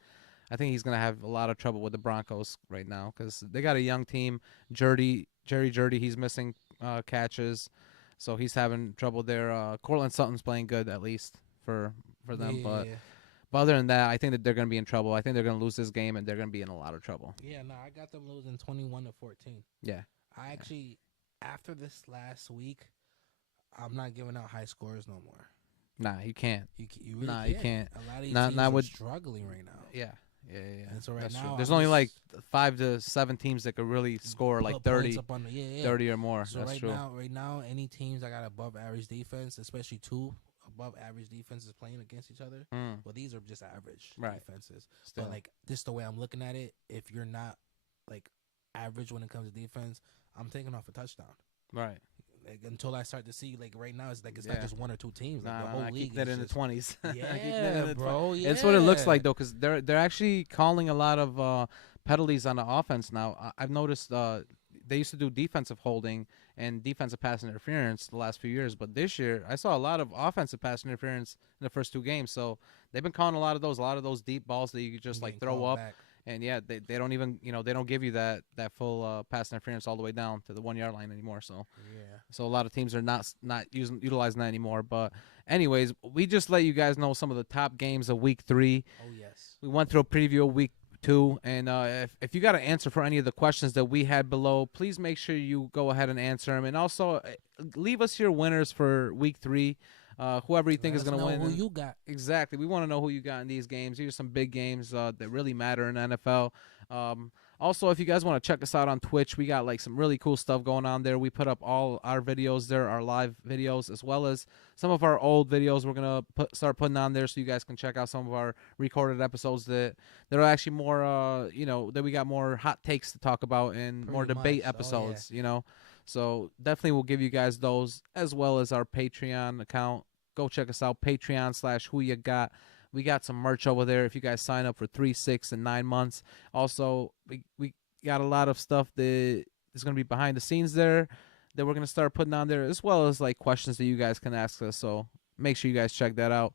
I think he's going to have a lot of trouble with the Broncos right now because they got a young team. Jerry Jeudy, he's missing catches, so he's having trouble there. Cortland Sutton's playing good, at least for them. But other than that, I think that they're going to be in trouble. I think they're going to lose this game, and they're going to be in a lot of trouble. Yeah, no, I got them losing 21-14. Yeah. I actually, after this last week, I'm not giving out high scores no more. Nah, you can't. You really can't. You can't. A lot of these teams are struggling right now. Yeah. And so right That's now, true. There's only like 5 to 7 teams that could really score like 30, 30 or more. So That's true. Right now, any teams that got above average defense, especially 2 above average defenses playing against each other, well, these are just average defenses. Still. But like this, the way I'm looking at it, if you're not like average when it comes to defense, I'm taking off a touchdown. Right. Like, until I start to see, like right now, it's like it's not just 1 or 2 teams. Like, the whole league keep that in the 20s. Yeah, bro. Yeah, it's what it looks like though, because they're actually calling a lot of penalties on the offense now. I've noticed they used to do defensive holding and defensive pass interference the last few years, but this year I saw a lot of offensive pass interference in the first 2 games. So they've been calling a lot of those deep balls that you could just like throw up. Back. And yeah, they don't even, you know, they don't give you that full pass interference all the way down to the 1 yard line anymore. So so a lot of teams are not utilizing that anymore. But anyways, we just let you guys know some of the top games of week 3. Oh yes. We went through a preview of week 2, and if you got an answer for any of the questions that we had below, please make sure you go ahead and answer them, and also leave us your winners for week 3. Whoever you think is going to win. Who you got? Exactly. We want to know who you got in these games. These are some big games that really matter in the NFL. Also, if you guys want to check us out on Twitch, we got like some really cool stuff going on there. We put up all our videos there, our live videos, as well as some of our old videos we're going to start putting on there so you guys can check out some of our recorded episodes that are actually more, you know, that we got more hot takes to talk about and more debate episodes, you know. So definitely we'll give you guys those, as well as our Patreon account. Go check us out, Patreon/whoyougot. We got some merch over there if you guys sign up for 3, 6, and 9 months. Also, we got a lot of stuff that is going to be behind the scenes there that we're going to start putting on there, as well as like questions that you guys can ask us. So make sure you guys check that out.